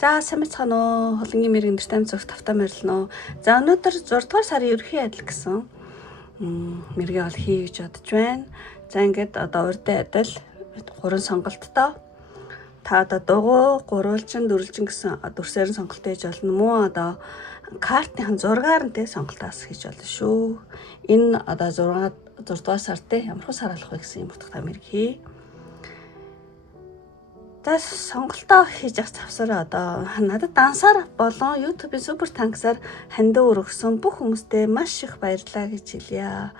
За сайн бацгаана уу. Холонгийн мэрэгэн таймц зүрх тавтаа морилно. За өнөөдөр 6 дугаар сарын ерөнхий адил гэсэн мэргээ бол хий гэж бодож байна. За ингээд одоо урьдын адил 3 сонголттой. Та одоо дугуй, гурвалжин, дөрвөлжин гэсэн дүрсээр нь сонголт хийж болно мó одоо картын зургаар нь тэ сонголтоос хийж болно шүү. Энэ одоо 6 дугаар сар тэ ямар хөө сар болох вэ гэсэн юм утгатай мэргээ. За сонголтоо хийж авах завсар одоо надад дансаар болон YouTube-ийн супер танксаар хандив өргөсөн бүх хүмүүстээ маш их баярлалаа гэж хэлье.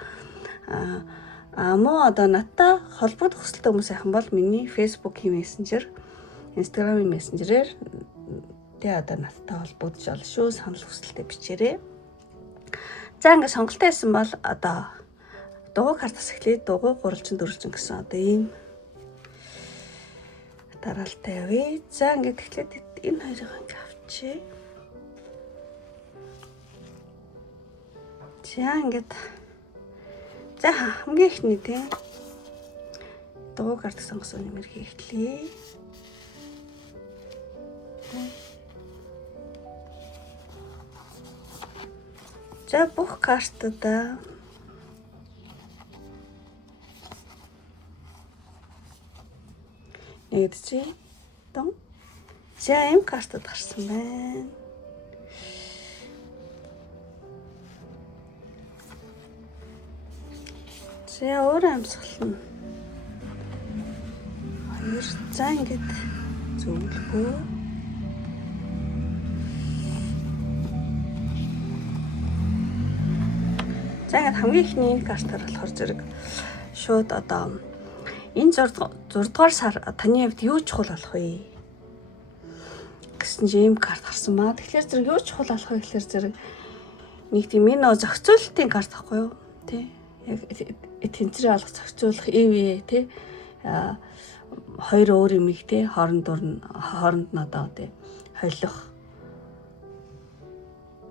Мөн одоо надтай холбогдох хүсэлтэй хүмүүс ахын бол миний Facebook-ийн мессенжер, Instagram-ийн мессенжерээр тэ одоо надтай холбогдож олно шүү. Санал хүсэлтээ бичээрэй. За ингээд сонголтоо хийсэн бол одоо дугуй картаас эхлээд дугуй, гурвалжин, дөрвөлжин гэсэн одоо ийм дараалтай явъя. За ингээд эхлээд энэ хоёрыг ингээд авчи. За ингээд за хамгийн ихний тийм дугуй карт сонгосон нэмэрхий эхлэе. За бүх картуудаа нэгдчихье. Том. За эм картууд гарсан байна. За өөр амьсгал нь 2. За ингээд зөвлөгөө. За ингээд хамгийн ихний энэ картаар болохоор зэрэг шууд одоо энэ 6 дугаар сар таны хувьд юу чухал болох вэ гэсэн чинь ийм карт гарсан маа. Тэгэхээр зэрэг юу чухал болох вэ гэхээр зэрэг нэг тийм энэ зохицуулалтын карт байхгүй юу? Тэ. Яг тэнцвэрээ олох зохицуулах EV тэ. Хоёр өөр юм их тэ хооронд нь одоо тэ холих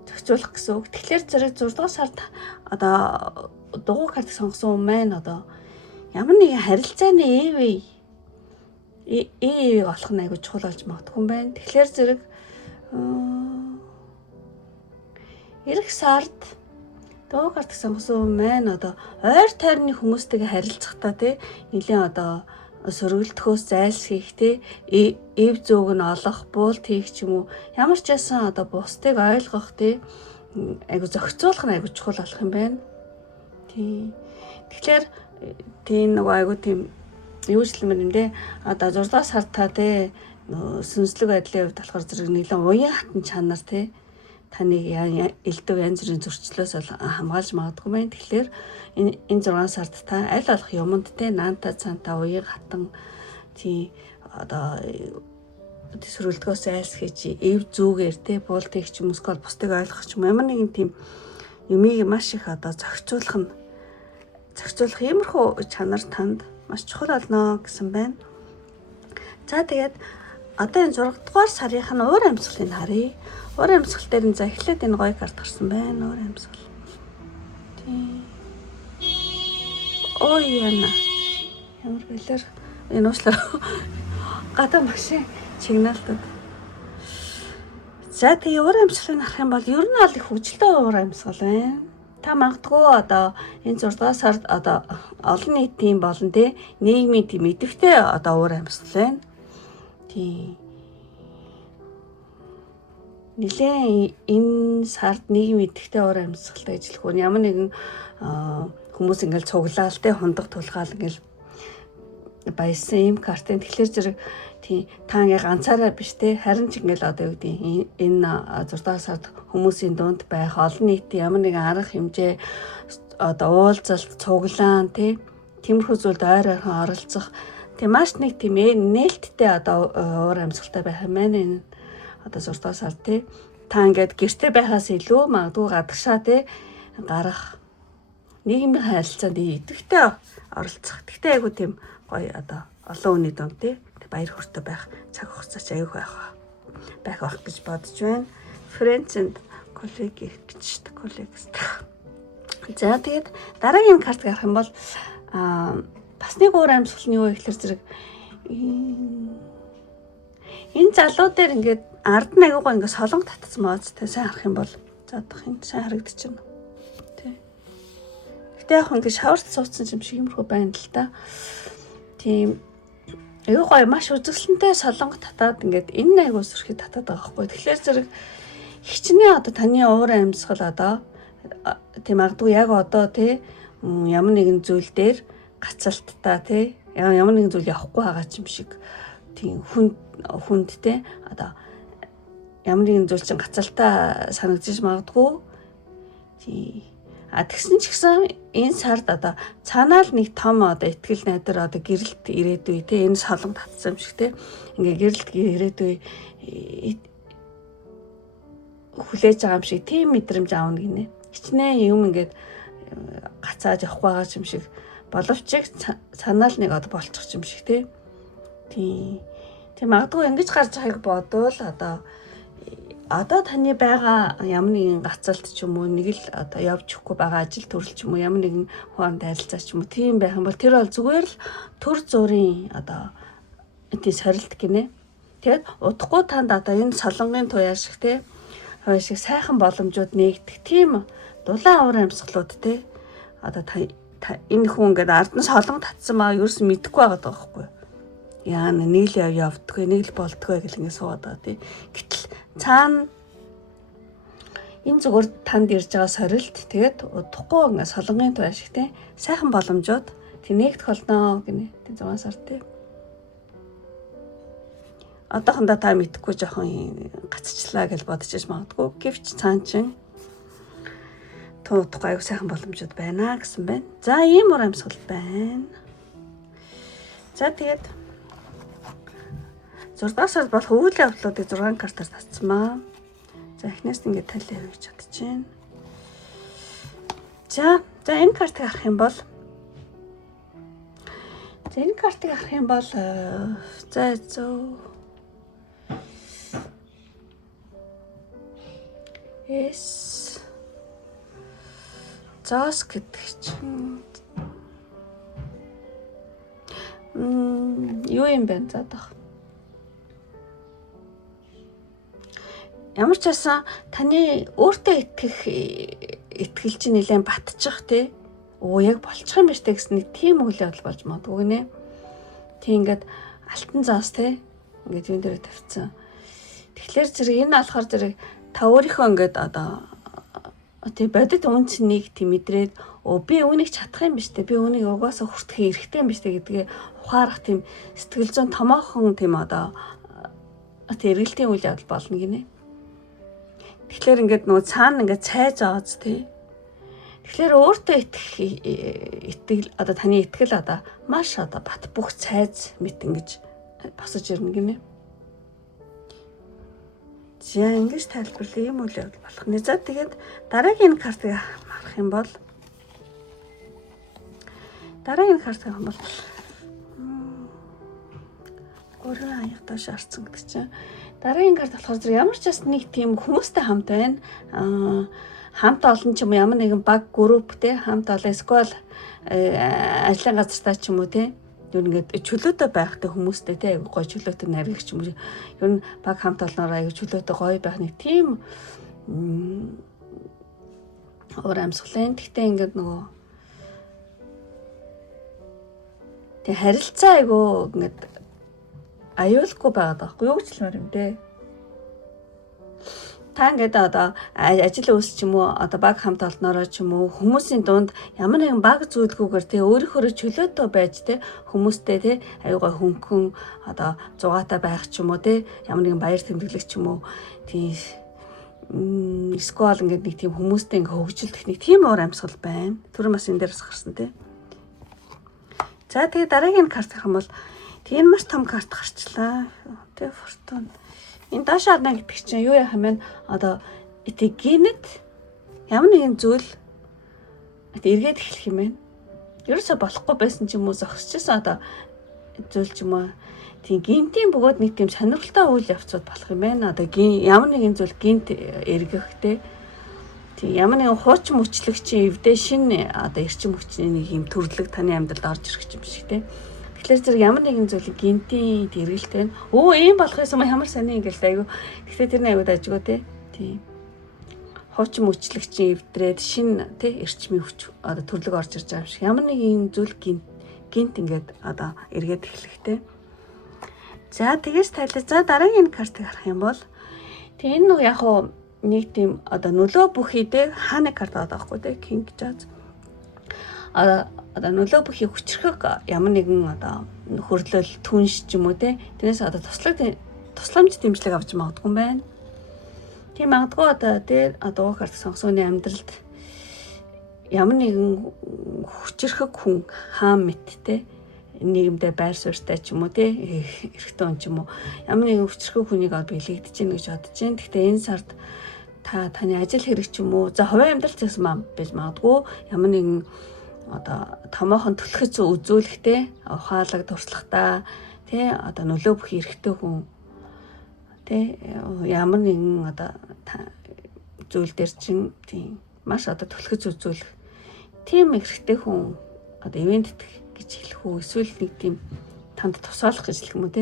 зохицуулах гэсэн үг. Тэгэхээр зэрэг 6 дугаар сард одоо дугуй карт сонгосон юм байна одоо ямар нэгэн харилцааны EV болох нь айгүй чухал болж магадгүй юм байна. Тэгэхээр зэрэг эх сард дугуй карт сонгосон юм байна одоо ойр тойрны хүмүүстэйгээ харилцахдаа тий нэлийн одоо сөргөлтөхөөс зайлсхийх тий эв зөөг нь олох, буулт хийх ч юм уу ямар ч ясан одоо бусдыг ойлгох тий айгүй зохицуулах нь айгүй чухал болох юм байна. Тий. Тэгэхээр тийм нэг айгуу тийм юу ч юм бэ одоо 6 дугаар сар та те сүнслэг байдлын хувьд болохоор зэрэг нэлээд уян хатан чанар те таныг элдв янз бүрийн зөрчлөөс хамгаалж магадгүй байна. Тэгэхээр энэ 6 сард та аль болох юмд те наанта цаанта уян хатан тий одоо сөрөлдгөөс айлсхийч эв зүүгээр те буултыг ч юм уу бусдыг ойлгох ч юм ямар нэгэн тийм юмыг маш их одоо зохицуулах иймэрхүү чанар танд маш чухал болно гэсэн байна. За тэгээд одоо энэ 6 дугаар сарынх нь уур амьсгалыг харъя. Уур амьсгал дээр нь за эхлээд энэ гоё карт гарсан байна. Уур амьсгал. Тий. Ой яна. Ямар гэлэр энэ уушлаа гадаа машин чигнаалтад. За тэгээ уур амьсгалыг харах юм бол ер нь аль их хөгжилтэй уур амьсгал байна. Та магадгүй одоо энэ 6 дугаар сард одоо олон нийтийн болон тэ нийгмийн тийм идэвхтэй одоо уур амьсгал байна. Тий. Нилээн энэ сард нийгмийн идэвхтэй уур амьсгалтай ажиллах үн ямар нэгэн хүмүүс ингээл цуглаал тэ хундаг тулгаал ингээл баясан юм картын. Тэгэхээр зэрэг тий та ингээ ганцаараа биш те харин ч ингээл одоо юу гэдэг энэ 6 дугаар сард хүмүүсийн дунд байх олон нийтийн ямар нэгэн арга хэмжээ одоо уулзалт цуглаан те тиймэрхүү зүйлд ойр ойрхон оролцох тий маш нэг тийм нээлттэй одоо уур амьсгалтай байх юм байна энэ одоо 6 дугаар сард те та ингээд гэрте байхаас илүү магадгүй гадагшаа те гарах нийгмийн харилцаанд идэвхтэй оролцох. Тэгтээ айгу тийм гоё одоо олон хүний дунд те баяр хөөртэй байх цаг хугацаач аюух байх гэж бодож байна. Friends and colleagues гэж colleagues. За тэгээд дараагийн карт гарах юм бол бас нэг уур амьсгал нь юу ихлээр зэрэг Энэ залуу дээр ингээд ард нь агуугаа ингээд солонго татсан мооз тэ сайн харах юм бол заадах энэ сайн харагдчихна. Тэ. Гэтэ яг ингээд шаварт суудсан юм шиг юмрхүү байна л да. Тийм агуугаа маш үзэсгэлэнтэй солонго татаад ингээд энэ агуу сүрхий татаад байгаа байхгүй. Тэгэхээр зэрэг хичнээн одоо таны уур амьсгал одоо тийм магадгүй яг одоо тий ямар нэгэн зүйл дээр гацалттай тий ямар нэгэн зүйл явахгүй байгаа юм шиг тийм хүндтэй одоо ямар нэгэн зүйл чинь гацалтаа санагдаж магадгүй тий тэгсэн ч гэсэн энэ сард одоо цаанаа л нэг том одоо ихтгэл найдар одоо гэрэлт ирээдүй тий энэ солонго татсан юм шиг тий ингээ гэрэлт ирээдүй хүлээж байгаа юм шиг тийм мэдрэмж аавна гинэ. Хичнээн юм ингээд гацааж явах байгаа юм шиг боловч санаа л нэг одоо болчих юм шиг тий. Тийм магадгүй ингэж гарч байгааг бодвол одоо таны байгаа ямар нэгэн гацалт ч юм уу нэг л одоо явж өгөхгүй байгаа ажил төрөл ч юм уу ямар нэгэн хооронд харилцаа ч юм уу тийм байх юм бол тэр бол зүгээр л төр зургийн одоо тий сорилт гинэ. Тэгэд удахгүй танд одоо энэ солонгийн туяа шиг тий хой шиг сайхан боломжууд нээгдэх тийм дулаан уур амьсгалууд те одоо энэ хүн ингээд ард нь солонго татсан байгаа юу гэсэн мэдэхгүй байгаа байхгүй. Яана нэг л явдггүй нэг л болдггүй гэл ингээд суугаад байгаа тий. Гэтэл цаана энэ зүгээр танд ирж байгаа сорилт тэгээд удахгүй ингээд солонгийн туяа шиг те сайхан боломжууд тий нээгдэх болно гинэ. Тий 6 сар тий. Одоохондоо та мэдэхгүй жоохон гацчлаа гэж бодож иж магадгүй. Гэвч цаан чин туудахгүй аюу сайхан боломжууд байна гэсэн байна. За ийм уур амьсгал байна. За тэгээд 6 сард болох үйл явдлуудыг 6 картаар татсмаа. За эхнээс нь ингээд талиа явуулж чадчихээн. За энэ картыг харах юм бол за зөө зоос гэдэг чинь юу юм бэ заадах. Ямар ч байсан таны өөртөө итгэл чинь нэлээд батчих тий. Яг болчих юм биш тэ гэсэн нэг тийм үйл явдал болж магадгүй нэ. Тий ингээд алтан зоос тий ингээд юун дээр тавьчихсан. Тэгэхээр зэрэг энэ болохоор зэрэг та өөрийнхөө ингээд одоо тий бодит үнцнийг тий мэдрээд би үүнийг чадах юм биш үү? Би үүнийг угаасаа хүртэх хэрэгтэй юм биш үү гэдгээ ухаарах тийм сэтгэл зүйн томоохон тийм одоо тий эргэлтийн үйл явдал болно гинэ. Тэгэхээр ингээд нөгөө цаана ингээд цайж байгааз тий. Тэгэхээр өөртөө итгэл одоо таны итгэл одоо маш одоо бат бүх цайз мэт ингэж босож ирнэ гинэ. За ингэж тайлбарлах юм үйл явдал болох нэ. За тэгээд дараагийн картыг харах юм бол өөрөө аягтаа шаарцсан гэдэг чинь дараагийн карт болохоор зэрэг ямар ч бас нэг тийм хүмүүстэй хамт байна. Хамт олон ч юм уу ямар нэгэн баг групптэй хамт олон эсвэл ажлын газартаа ч юм уу тий юу ингээд чөлөөтэй байхтай хүмүүстэй тий аягүй гоё чөлөөтэй наригч юм. Юу н баг хамт олноороо аягүй чөлөөтэй гоё байх нэг тийм уур амьсгалын. Гэхдээ ингээд нөгөө тий харилцаа аягүй ингээд аюулгүй байгаад байхгүй юу гэж хэлмээр юм дээ. Та ингээд одоо ажил үйлс ч юм уу одоо баг хамт олноороо ч юм уу хүмүүсийн дунд ямар нэгэн баг зүйлгүйгээр те өөрийнхөө чөлөөтэй байж те хүмүүстэй те аюугаа хөнгөн одоо зугаатай байх ч юм уу те ямар нэгэн баяр тэмдэглэх ч юм уу тий скол ингээд нэг тийм хүмүүстэй ингээ хөгжилдөх нэг тийм уур амьсгал байна. Түрүү бас энэ дээрс гарсан те. За тэгээ дараагийн карт гэх юм бол тийм маш том карт гарчлаа. Тэ фортун. Энэ доош арна гэдэг чинь юу яах юм бэ? Одоо гинэт ямар нэгэн зүйл эргээд эхлэх юм байна. Ерөөсө болохгүй байсан ч юм уу зогсчихсан одоо зүйл ч юм уу. Тийм гинтийн бөгөөд нэг тийм сонирхолтой үйл явцуд болох юм байна. Одоо ямар нэгэн зүйл гинт эргэхтэй. Тийм ямар нэгэн хуучин мөчлөгчийн эвдээ шинэ одоо эрчим хүчний нэг юм төрлөг таны амьдралд орж ирэх юм шиг те. Тэгэхээр зэрэг ямар нэгэн зүйлийг гинтийн дэргэлтэй ийм болох юм ямар сони ингээл айгүй. Гэхдээ тэрний айгүй дажгүй тий. Хуучин мөчлөгчийн эвдрээд шин тий эрчмийн хүч одоо төрлөг орж ирж байгаа юм шиг. Ямар нэгэн зүйл гинт ингээд одоо эргээд эхлэхтэй. За тэгээс тайлбар. За дараагийн картыг харах юм бол энэ нэг яг уу нэг тийм одоо нөлөө бүхий дээр хааны карт байгаа байхгүй тий King Jazz. Одоо нөлөө бүхий хүчрэх ямар нэгэн одоо хөрлөл түнш ч юм уу тий тэрнээс одоо тусламж дэмжлэг авч магадгүй юм байна. Тийм магадгүй одоо дээр одоо карт сонгосооны амьдралд ямар нэгэн хүчрэх хүн хаан мэдтэй нийгэмдээ байр суурьтай ч юм уу тий эрэгтэй хүн ч юм уу ямар нэгэн хүчрэх хүнийг биелэгдэж гин гэж бодож байна. Гэхдээ энэ сард таны ажил хэрэг ч юм уу за хувийн амьдрал ч гэсэн байж магадгүй ямар нэгэн одоо томоохон түлхэц үзүүлэхтэй ухаалаг туршлагатай тий одоо нөлөө бүх эрэгтэй хүн тий ямар нэгэн одоо зүйл дээр чинь тийм маш одоо түлхэц үзүүлэх тийм эрэгтэй хүн одоо ивент гэж хэлэх үү эсвэл нэг тийм танд тусаалах гэж хэлэх юм уу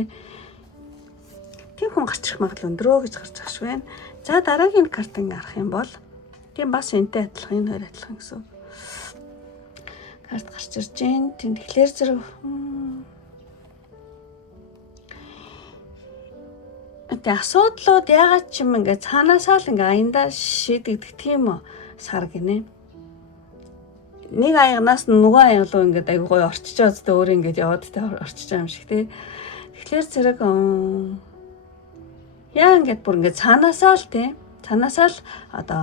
тийм хүн гарч ирэх магадлал өндөрөө гэж гарч байгаа шүү байна. За дараагийн картыг харах юм бол тийм бас энтэй адилхан энэ хоёр адилхан гэсэн карт гарч ирж байна. Тэгэхээр зэрэг асуудлууд ягаад ч юм ингээ цаанаасаа л ингээ аяндаа шийдэгдэх тийм сар гинэ. Нэг аягнаас нөгөө аяг руу ингээ аяг гоё орчиж байгаа зү өөр ингээ яваад тэ орчиж байгаа юм шиг тий. Тэгэхээр зэрэг яа ингээд бүр ингээ цаанаасаа л тий. Цаанаасаа л одоо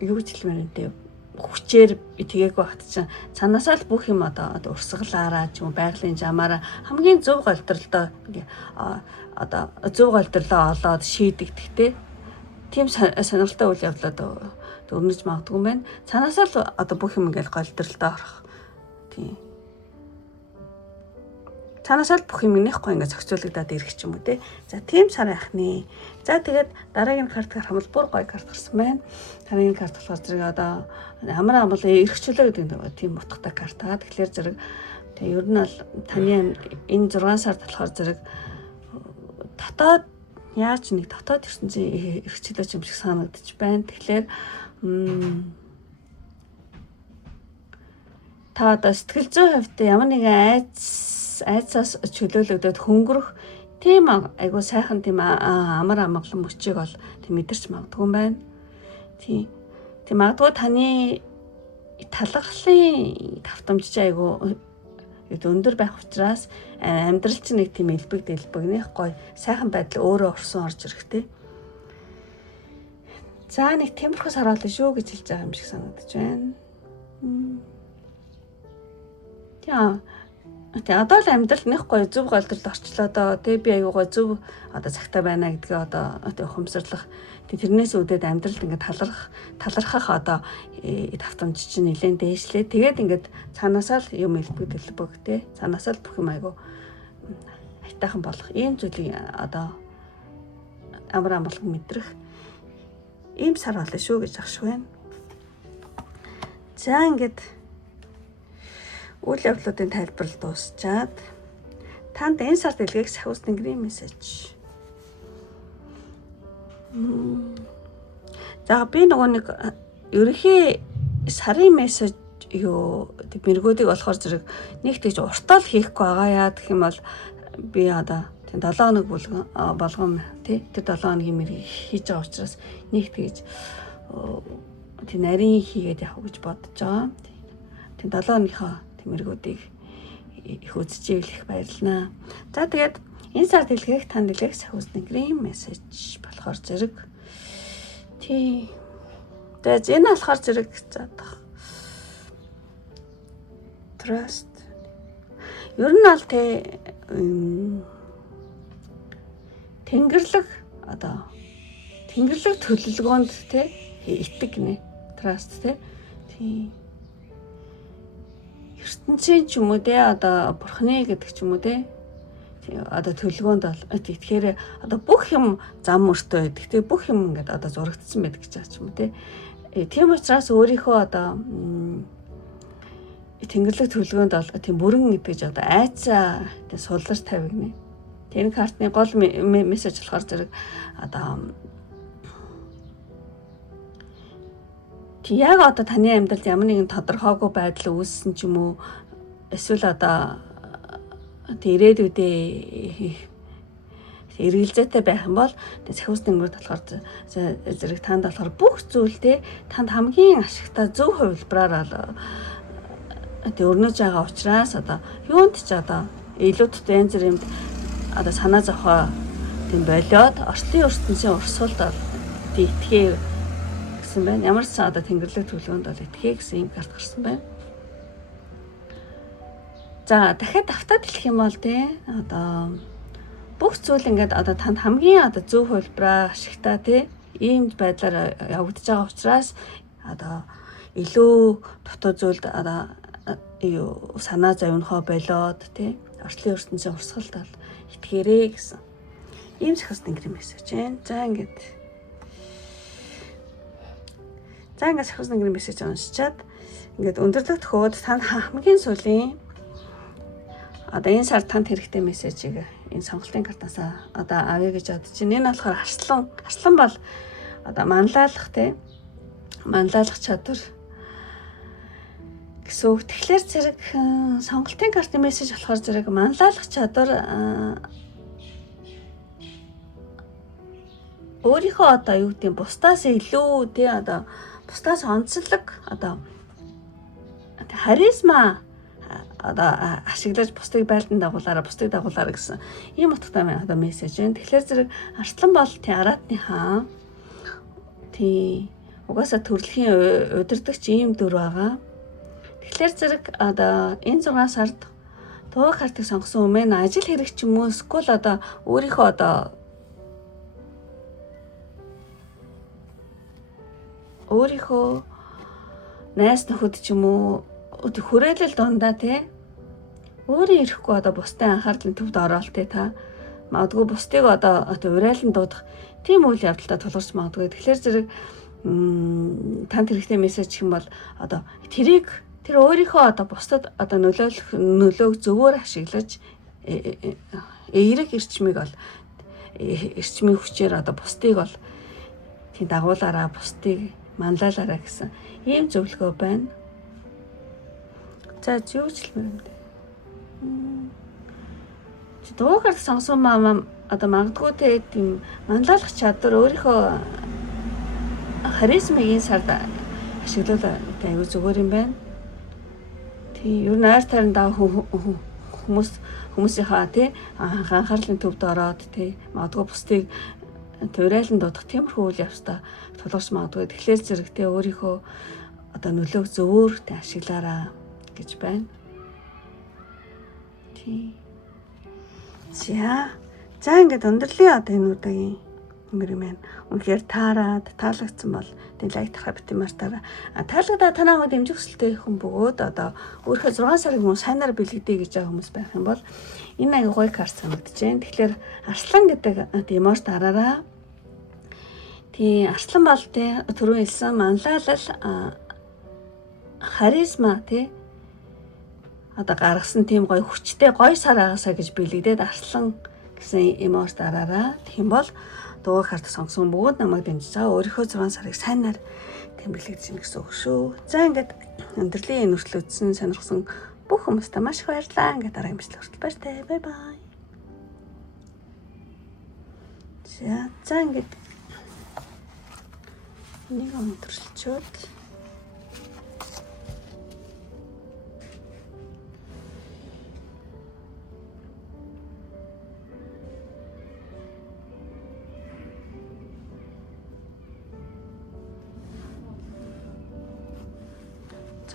юу гэж хэлмээр юм тий. Хүчээр тгээгүй багт чинь цаанаасаа л бүх юм одоо урсгалаараа ч юм байгалийн жамаараа хамгийн зөв голдролдоо одоо зөв голдролоо олоод шийдэгдэхтэй тийм сонирхолтой үйл явдлууд өрнөж магадгүй байна. Цаанаасаа л одоо бүх юм ингээл голдролдоо орох тийм цаанаасаа л бүх юм нэх гоо ингээ зохицуулагдаад ирэх ч юм уу те. За тийм сар яхнэ. За тэгээд дараагийн карт гарах юм бол бүр гоё карт гарсан байна. Дараагийн карт болохоор зэрэг одоо амар амбал эрхчлөө гэдэг нь тийм утгатай карт аа. Тэгэхээр зэрэг тэгээ ер нь бол таны энэ 6 сард болохоор зэрэг дотоод яаж нэг дотоод ертөнцийн эрхчлөө юм шиг санагдаж байна. Тэгэхээр та одоо сэтгэл зүйн хувьд ямар нэгэн айцаас чөлөөлөгдөд хөнгөрөх тийм айгуу сайхан тийм амар амгалан мөчийг бол тийм мэдэрч магадгүй юм байна. Тийм магадгүй таны талархлын давтамж чи айгуу өндөр байх учраас амьдрал чинь нэг тийм элбэг дэлбэгнийх гоё сайхан байдал өөрөө орсон орж ирэхтэй. За нэг тиймэрхүү сар болно шүү гэж хэлж байгаа юм шиг санагдаж байна. Тэгээ одоо л амьдрал нэх гоё зөв голдролд орчлоо доо. Тэгээ би аюу гоё зөв одоо цагтаа байна гэдгээ одоо ухамсарлах. Тэрнээс үүдээд амьдралд ингээд талархах одоо давтамж чинь нэлээд дээшлээ. Тэгээд ингээд цаанаасаа л юм элбэг те. Цаанаасаа л бүх юм аюу айтайхан болох. Ийм зүйлийг одоо амар амгалан мэдрэх ийм сар болно шүү гэж ахш байна. За ингээд үйл явдлуудын тайлбарлал дуусчаад танд энэ сард илгээх сахиус тэнгэрийн мессеж. За би нөгөө нэг ерөнхий сарын мессеж юу мэргүүдийг болохоор зэрэг нэг тийж уртаал хийхгүй байгаа яа гэх юм бол би одоо тийм 7 хоног болгон тий тэр 7 хоногийн мэргийг хийж байгаа учраас нэг тийж тийм нарийн хийгээд явах гэж бодож байгаа. Тийм 7 хоногийнхоо мэргүүдийг их үзчихвэл их баярлнаа. За тэгээд энэ сард илгээх танд илгээх сахиус тэнгэрийн мессеж болохоор зэрэг тий. Тэгээд энэ болохоор зэрэг заадах. Trust. Ер нь аль тий тэнгэрлэг одоо тэнгэрлэг төлөвлөгөөнд тий итэг нэ. Trust тий. ертөнцийн ч юм уу те одоо бурхны гэдэг ч юм уу те одоо төлөвлөгөөнд бол тэгэхээр одоо бүх юм зам өртөө байдаг те бүх юм ингээд одоо зурагдсан байдаг гэж байгаа ч юм уу те тийм учраас өөрийнхөө одоо Тэнгэрлэг төлөвлөгөөнд бол тийм бүрэн гэдэг ч одоо айцаа тийм суллаж тавигна. Тэр картны гол мессеж болохоор зэрэг одоо яг одоо таны амьдралд ямар нэгэн тодорхойгүй байдал үүссэн ч юм уу эсвэл одоо ирээдүйдээ эргэлзээтэй байх юм бол сахиус тэнгэрт болохоор зэрэг танд болохоор бүх зүйлтэй танд хамгийн ашигтай зөв хувилбараар өрнөж байгаа учраас одоо юунд ч одоо илүү янз бүрийн одоо санаа зовхоо тийм болоод орчлын ертөнцийн урсгалд итгэе гэсэн байна. Ямар ч одоо тэнгэрлэг төлөвлөгөөнд бол итгэе гэсэн юм карт гарсан байна. За дахиад давтаад хэлэх юм бол одоо бүх зүйл ингээд одоо танд хамгийн одоо зөв хувилбараа ашигтай ийм байдлаар явагдаж байгаа учраас одоо илүү дутуу зүйлд одоо санаа зовнохоо болоод орчлын ертөнцийн урсгалд бол итгээрэй гэсэн ийм сахиус тэнгэрийн мессеж байна. За ингээд сахиус тэнгэрийн мессеж уншичаад ингээд өндөрлөг төхөөд танд хамгийн сүүлийн одоо энэ сар танд хэрэгтэй мессежийг энэ сонголтын картаасаа одоо авъя гэж бодож байна. Энэ болохоор арслан бол одоо манлайлах чадвар гэсэн үг. Тэгэхээр зэрэг сонголтын картын мессеж болохоор зэрэг манлайлах чадвар өөрийнхөө одоо юу гэдэг бусдаас илүү одоо бусдаас онцлог одоо харизма одоо ашиглаж бусдыг байлдан дагуулаараа гэсэн ийм утгатай одоо мессеж байна. Тэгэхээр зэрэг арслан бол араатны хаан угаасаа төрөлхийн удирдагч ийм дүр байгаа. Тэгэхээр зэрэг одоо энэ 6 сард дуу картыг сонгосон өмнө ажил хэрэг ч юм уу эсвэл одоо өөрийнхөө одоо найс нөхөд ч юм уу хүрээлэл дундаа өөрийн ирэхгүй одоо бусдын анхаарлын төвд ороод та магадгүй бусдыг одоо урайлан дуудах тийм үйл явдалтай тулгарч магадгүй. Тэгэхээр зэрэг танд хэрэгтэй мессеж гэх юм бол одоо тэр өөрийнхөө одоо бусдад одоо нөлөөг зөвөр ашиглаж эерэг эрчмийг эрчмийн хүчээр одоо бусдыг бол тийм дагуулаараа бусдыг манлайлаараа гэсэн ийм зөвлөгөө байна. За юу ч хэлмээр юм. Дуу карт сонгосон одоо магадгүй тийм манлайлах чадвар өөрийнхөө харизмыг энэ сард ашиглуулах аюу зүгээр юм байна. Ер нь ойр тайрандаа хүмүүсийнхаа анхаарлын төвд ороод магадгүй бусдыг урайлан дуудах тиймэрхүү үйл явцтай тулгарч магадгүй. Тэгэхээр зэрэг өөрийнхөө одоо нөлөөг зөвөр ашиглаараа гэж байна. За ингээд өндөрлөлийн одоо энэ удаагийн өнгөрөм байна. Үнэхээр таалагдсан бол лайк тавих битэмартаараа таалагдаа танаа дэмжих хүсэлтэй хүн бөгөөд одоо өөрийнхөө 6 сарын хүн сайнаар бэлгэдэе гэж байгаа хүмүүс байх юм бол энэ аягүй гоё карт санагдаж байна. Тэгэхээр арслан гэдэг эмоц дараараа арслан бол түрүүн хэлсэн манлайлал харизма одоо гаргасан тийм гоё хүчтэй гоё сар агаасаа гэж бэлэгдээд арслан гэсэн эмоц дараараа тийм бол дуу карт сонгосон бүгд намайг дэмжиж байгаа. Өөрийнхөө 6 сарыг сайнаар тэмдэглэж гэсэн үг шүү. За ингээд өндөрлөлийн нүртэл үзсэн сонирхсан бүх хүмүүстээ маш их баярлалаа. Ингээд дараагийн бичлэг хүртэл баяртай. Бай бай. За ингээд нэг өндөрлчөөд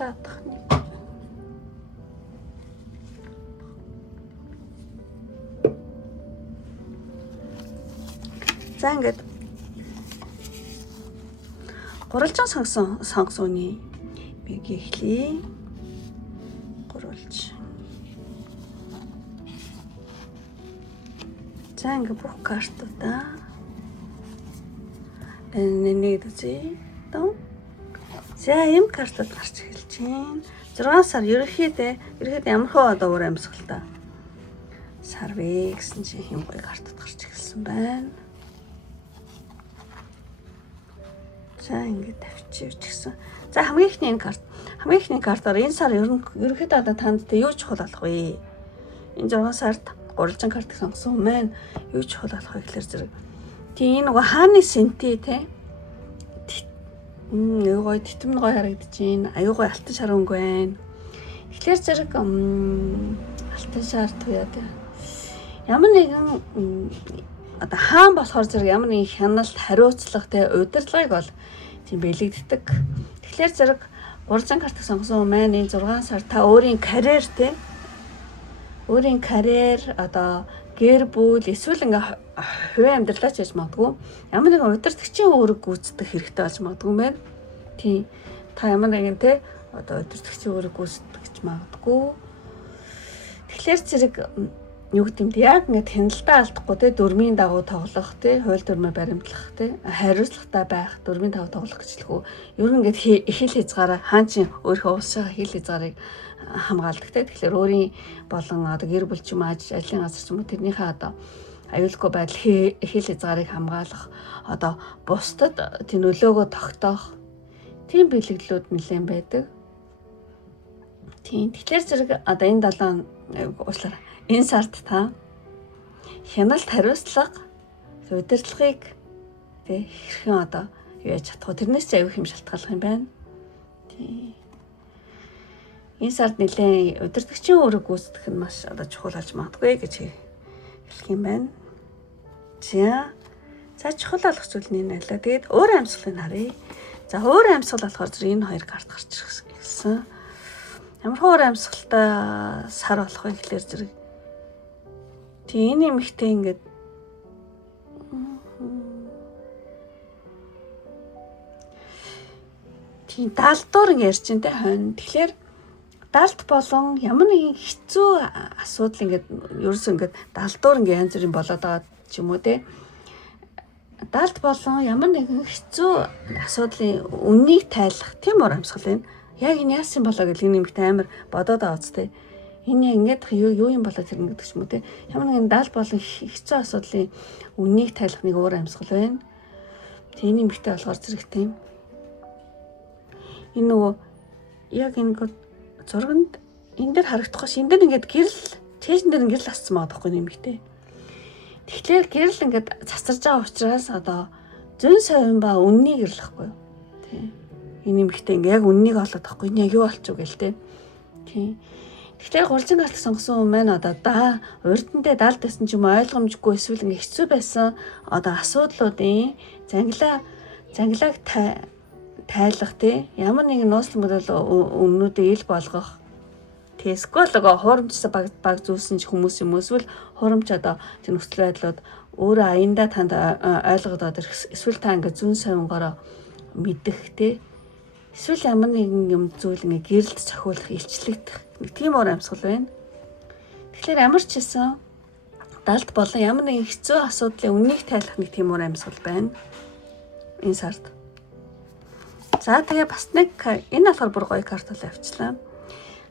заадах. За ингээд гурвалжин сонгосооны бийг эхлэе. Гурвалж. За ингээд бүх картуудаа нэг үзье. За ийм картууд гарч эхэлж байна. 6 сар ерөнхийдөө ямар хөө одоо өөр амьсгалтай сар вэ гэсэн чинь юм гоё картад гарч ирсэн байна. За ингээд тавьчих гэсэн. За хамгийн ихний картаар энэ сар ерөнхийдөө одоо танд юу чухал болох вэ? Энэ 6 сард гурвалжин картыг сонгосон хүмүүс юу чухал болох вэ гэхээр зэрэг тийм энэ нөгөө хааны сэнти те аюу гой титэмн гой харагдаж байна. Аюу гой алтан шар өнгө байна. Тэгэхээр зэрэг алтан шар туяа те ямар нэгэн одоо хаан болохоор зэрэг ямар нэгэн хяналт хариуцлага те удирдлагыг бол тийм бэлэгддэг. Тэгэхээр зэрэг гурвалжин картыг сонгосон хүмүүс маань энэ 6 сар та өөрийн карьер одоо гэр бүл эсвэл ингээ хувийн амьдралаа ч яж магадгүй ямар нэгэн удирдагчийн үүрэг гүйцэтгэх хэрэгтэй болж магадгүй мэн. Тийм та ямар нэгэн те одоо удирдагчийн үүрэг гүйцэтгэж магадгүй. Тэгэхээр зэрэг юу гэдэг юм яг ингээ хяналтаа алдахгүй те дөрмийн дагуу тоглох те хууль дүрмээр баримтлах те хариуцлагатай байх дөрмийн дагуу тоглох гэж хэлэхүү. Ер нь ингээ хил хязгаараа хаан чин өөрийнхөө уусаа хил хязгаарыг хамгаалдаг те. Тэгэхээр өөрийн болон одоо гэр бүл ч юм ажлын газар ч юм уу тэрнийхээ одоо аюулгүй байдал хил хязгаарыг хамгаалах одоо бусдад тийм нөлөөгөө тогтоох тийм бэлэгдлүүд нэлээд байдаг. Тийм тэгэхээр зэрэг одоо энэ 7 уучлаарай. Энэ сард та хяналт хариуцлага удирдлагыг тий хэрхэн одоо яаж чадах вэ? Тэрнээс ч аюул хэм шалтгааллах юм байна. Тий. Энэ сард нэлээд удирдагчийн үүрэг гүйцэтгэх нь маш одоо чухал болж магадгүй гэж хэлэх юм байна. За чухал болох зүйл нь энэ байлаа. Тэгээд өөр амьсгалыг харъя. За өөр амьсгал болохоор энэ хоёр карт гарч ирсэн. Ямар өөр амьсгалтай сар болох вэ гэхээр зэрэг тийм энэ эмэгтэй ингээд тийм даалдуур ингэ ярьж байна те хойно. Тэгэхээр даалт болон ямар нэгэн хэцүү асуудал ингээд ерөөсөө ингээд даалдуур ингэ янз бүрийн болоод байгаа ч юм уу те. Даалт болон ямар нэгэн хэцүү асуудлын үннийг тайлах тийм уур амьсгал байна. Яг энэ яасан болоо гэл энэ эмэгтэй амар бодоод байгаа үстэй. Энэ ингээд юу юм болоо тэр ингэдэг ч юм уу те. Ямар нэгэн даалт болон хэцүү асуудлын үннийг тайлах нэг уур амьсгал байна. Тийм эмэгтэй болохоор зэрэг тийм. Энэ нөгөө яг энэ зурганд энэ дээр харагдах ш. Энэ дээр ингээд гэрэл чэйшин дээр гэрэл асцсан байгаа байхгүй нэмэгтэй. Тэгэхээр гэрэл ингээд цацарж байгаа учраас одоо зөн совин ба үннийг гэрлэхгүй юу. Тийм. Энэ нэмэгтэй ингээд яг үннийг олоод тахгүй энэ юу болчих вэ гэл те. Тийм. Тэгэхээр гурвалжин карт сонгосон хүн маань одоо урдтай даалт байсан ч юм ойлгомжгүй эсвэл ингээд хэцүү байсан одоо асуудлуудын зангилааг тайлах тий ямар нэгэн нууцлан бодол өмнүүдээ ил болгох тэсгүй л хуурамчсаа баг зүйлсэн ч хүмүүс юм эсвэл хуурамч одоо тэр нөхцөл байдлууд өөрөө аяндаа танд ойлгодоод эсвэл та ингээд зүүн совингороо мэдэх тий эсвэл ямар нэгэн юм зүйл ингээд гэрэлд цохиулах илчлэгдэх нэг тийм уур амьсгал байна. Тэгэхээр ямар ч хэсэн даалт болон ямар нэгэн хэцүү асуудлын үннийг тайлах нэг тийм уур амьсгал байна энэ сард. За тэгээ бас нэг энэ болохоор бүр гоё карт бол авчлаа.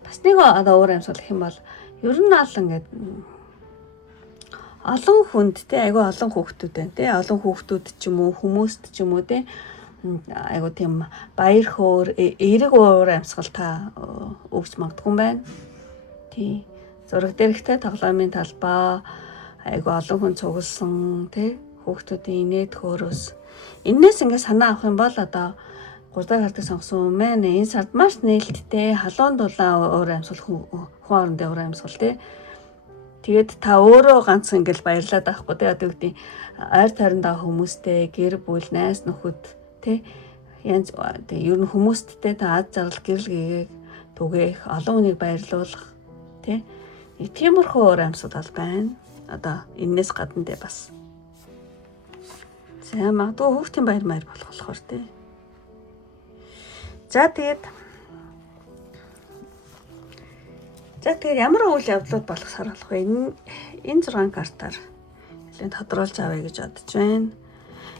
Бас нэг одоо уур амьсгал гэх юм бол ер нь аль ингээд олон хүнд те айгүй олон хүүхдүүд байна те олон хүүхдүүд ч юм уу хүмүүст ч юм уу те айгүй тийм баяр хөөр эерэг уур амьсгал та өгч магадгүй байна. Тий. Зураг дээрхтэй тоглоомын талбай айгүй олон хүн цугласан те хүүхдүүдийн инээд хөөрөөс энээс ингээд санаа авах юм бол одоо 3 дахь картыг сонгосон маань энэ сард маш нээлттэй халуун дулаан уур амьсгал хүн орондын уур амьсгал те. Тэгээд та өөрөө ганц ингээл баярлаад байхгүй те одоо үгдийн ойр тойрондоо хүмүүстэй гэр бүл найз нөхөд те янз ер нь хүмүүсттэй та аз жаргал гэрэл гэгээг түгээх олон хүнийг баярлуулах те тиймэрхүү уур амьсгал байна. Одоо энэс гадна те бас. За магадгүй хүүхдийн баяр маяр болох болохоор те. За тэгээд ямар үйл явдлууд болох сар болох вэ? Энэ 6 картаар нэлээд тодруулж авъя гэж бодож байна.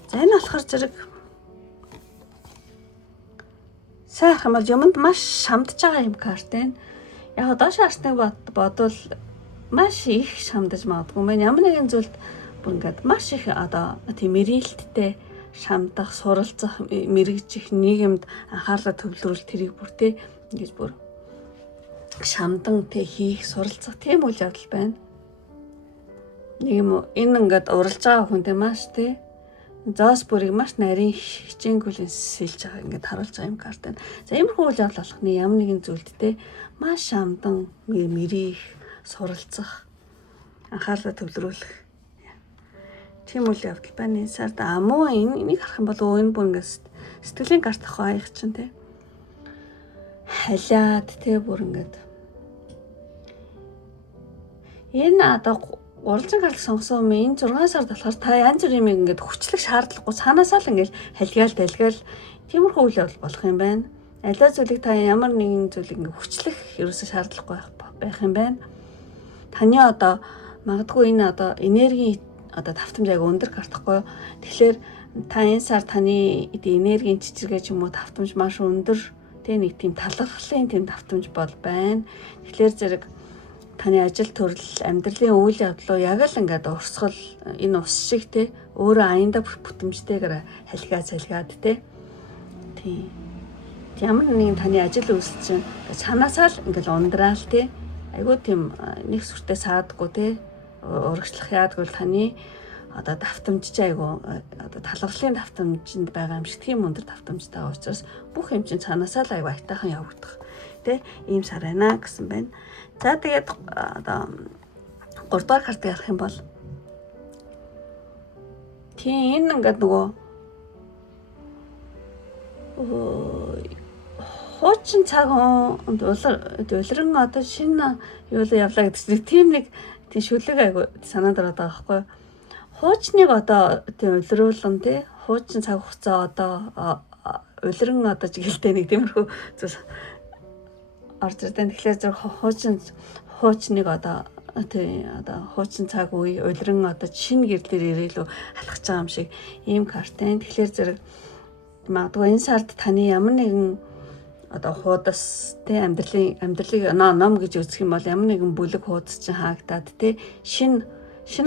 За энэ болохоор зэрэг сайн харах юм бол юмд маш шамдж байгаа юм карт байна. Яг доош харсныг бодвол маш их шамдаж магадгүй байна. Ямар нэгэн зүйлд бүр ингээд маш их одоо тийм мэрэлттэй шамдах, суралцах, мэрэгжих, нийгэмд анхаарлаа төвлөрүүл тэрийг бүр тэ ингэж бүр шамдан тэ хийх, суралцах тийм үйл явдал байна. Нэг юм энэ ингээд уралж байгаа хүнтэй маш тэ зоос бүрийг маш нарийн хичээнгүйлэн сэлж байгаа ингээд харуулж байгаа юм карт байна. За иймэрхүү үйл явдал болохны ямар нэгэн зүйлд тэ маш шамдан мэрийх, суралцах, анхаарлаа төвлөрүүлэх тийм үйл явдал байна. Энэ сард амуу энийг харах юм бол энэ бүр ингээд сэтгэлийн карт ахгүй их чинь тэ халиад тэ бүр ингээд энэ одоо уралжин карт сонгосон юм энэ 6 сард болохоор та янз бүрийн юм ингээд хүчлэх шаардлагагүй цаанаасаа л ингээд халигаал дэлгээл тиймэрхүү үйл явдал болох юм байна. Аливаа зүйлийг та ямар нэгэн зүйлийг ингээд хүчлэх ерөөсөө шаардлагагүй байх юм байна. Таны одоо магадгүй энэ одоо энергийн одоо давтамж аяга өндөр картахгүй. Тэгэхээр та энэ сар таны энергийн чичиргээ ч юм уу давтамж маш өндөр. Тэ нэг тийм талархлын тийм давтамж бол байна. Тэгэхээр зэрэг таны ажил төрөл, амьдралын үйл явдал руу яг л ингээд урсгал энэ ус шиг те өөрөө аяндаа бүтэмжтэйгээр халигаа залгаад те. Тийм. Ямар нэгэн таны ажил үйлс чинь санаасаа л ингээд ундраал те. Айгуу тийм нэг сүртэй саадгүй те. Урагшлах яадгүй таны одоо давтамж чи айгуу одоо талхлын давтамжинд байгаа юм шиг тийм өндөр давтамжтай учраас бүх юм чинь цаанаасаа л айгуу айтайхан явагдах те ийм сар байна гэсэн байна. За тэгээд одоо 3 дугаар картыг харах юм бол тийм энэ ингээд нөгөө хуучин цаг улиран одоо шинэ юу л явлаа гэдэг чинь тийм нэг тийм шүлэг айгу санаанд ороод байгаа байхгүй юу. Хуучныг одоо тийм улируулан тий хуучин цаг хугацаа одоо улиран одоо чиглэлтэй нэг тиймэрхүү зүйл орж ирдэн. Тэгэхээр зөв хуучныг одоо тий одоо хуучин цаг үе улиран одоо шинэ гэрлэр ирээлүү алхаж байгаа юм шиг ийм картын. Тэгэхээр зэрэг магадгүй энэ сард таны ямар нэгэн одоо хуудас тий амьдралыг ном гэж үзэх юм бол ямар нэгэн бүлэг хуудас чинь хаагдаад тий шинэ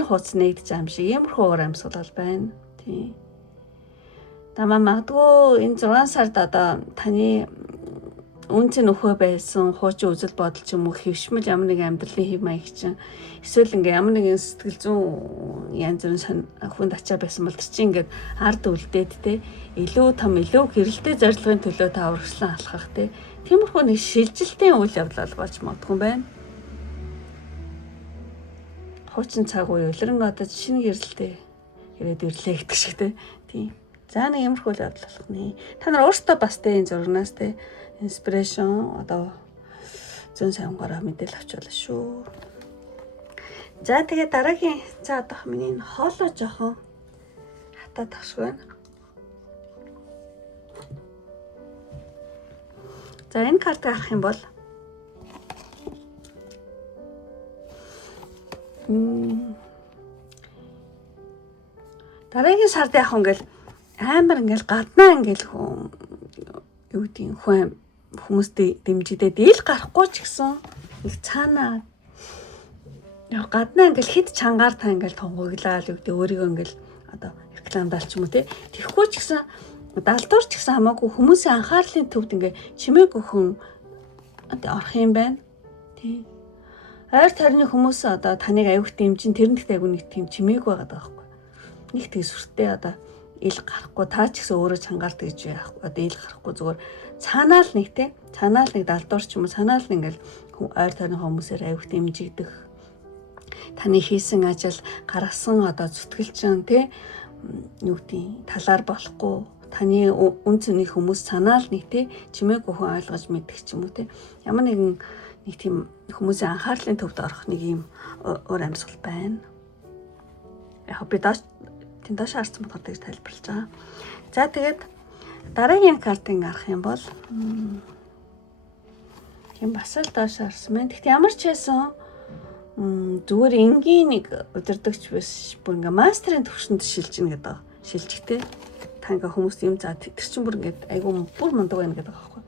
хуудас нэгдэж байгаа юм шиг иймэрхүү уур амьсгал байна. Тий. Тамаа магадгүй энэ 6 сард одоо таны үнцэн нөхөө байсан хуучин үзэл бодол ч юм уу хэвшмэл ямар нэгэн амьдралын хэв маяг чинь эсвэл ингээ ямар нэгэн сэтгэл зүйн янз бүрийн хүнд ачаа байсан бол тэр чинь ингээд ард үлдээд те илүү том илүү гэрэлтэй зорилгын төлөө та урагшлан алхах те тиймэрхүү нэг шилжилтийн үйл явдал болж магадгүй байна. Хуучин цаг үе улиран одоо шинэ гэрэлтэй ирээд ирлээ гэдэг шиг те тийм. За нэг иймэрхүү үйл явдал болох нэ. Та нар өөрсдөө бас те энэ зургнаас те инспирэшн одоо зүүн савнгаараа мэдээлэл авчулаа шүү. За тэгээ дараагийн за одоо миний хоолой жоохон хатаад тахш байна. За энэ картыг харах юм бол дараагийн сард яг ингээл амар ингээл гаднаа ингээл юу гэдгийг хүмүүстэй дэмжидээ дийл гарахгүй ч гэсэн их цаанаа яг гаднаа ингээл хит чангаар та ингээл тонгоглаад юу гэдэг өөрийгөө ингээл одоо рекламдалч юм уу те тэгэхгүй ч гэсэн далдуур ч гэсэн хамаагүй хүмүүсийн анхаарлын төвд ингээ чимээг өхөн орох юм байна тий ойр тойрны хүмүүс одоо таныг аюух дэмжин тэрнэгт аягүй нэг тийм чимээг байгаа даахгүй нэг тийм сүртэй одоо ил гарахгүй та ч гэсэн өөрөө чангаардаг гэж яахгүй одоо ил гарахгүй зүгээр цаанаа л нэг те цаанаа л нэг далдуур ч юм уу цаанаа л ингээл ойр тойрны хүмүүсээр аюух дэмжигдэх таны хийсэн ажил гаргасан одоо зүтгэлчин те юу гэдэг талаар болохгүй таны үн цэний хүмүүс цаанаа л нэг те чимээг өхөн ойлгож мэдэх ч юм уу те ямар нэгэн нэг тийм хүмүүсийн анхаарлын төвд орох нэг юм уур амьсгал байна. Яг би доош харсан бодгод гэж тайлбарлаж байгаа. За тэгээд дараагийн картыг харах юм бол тийм бас л доош харсан байна. Гэхдээ ямар ч байсан зүгээр энгийн нэг удирдагч биш бүр ингээ мастерын төвшөнд шилжинэ гэдэг. Шилжихтэй та ингээ хүмүүс юм за тэр чинь бүр ингээ айгүй бүр мундаг байна гэдэг байгаа байхгүй.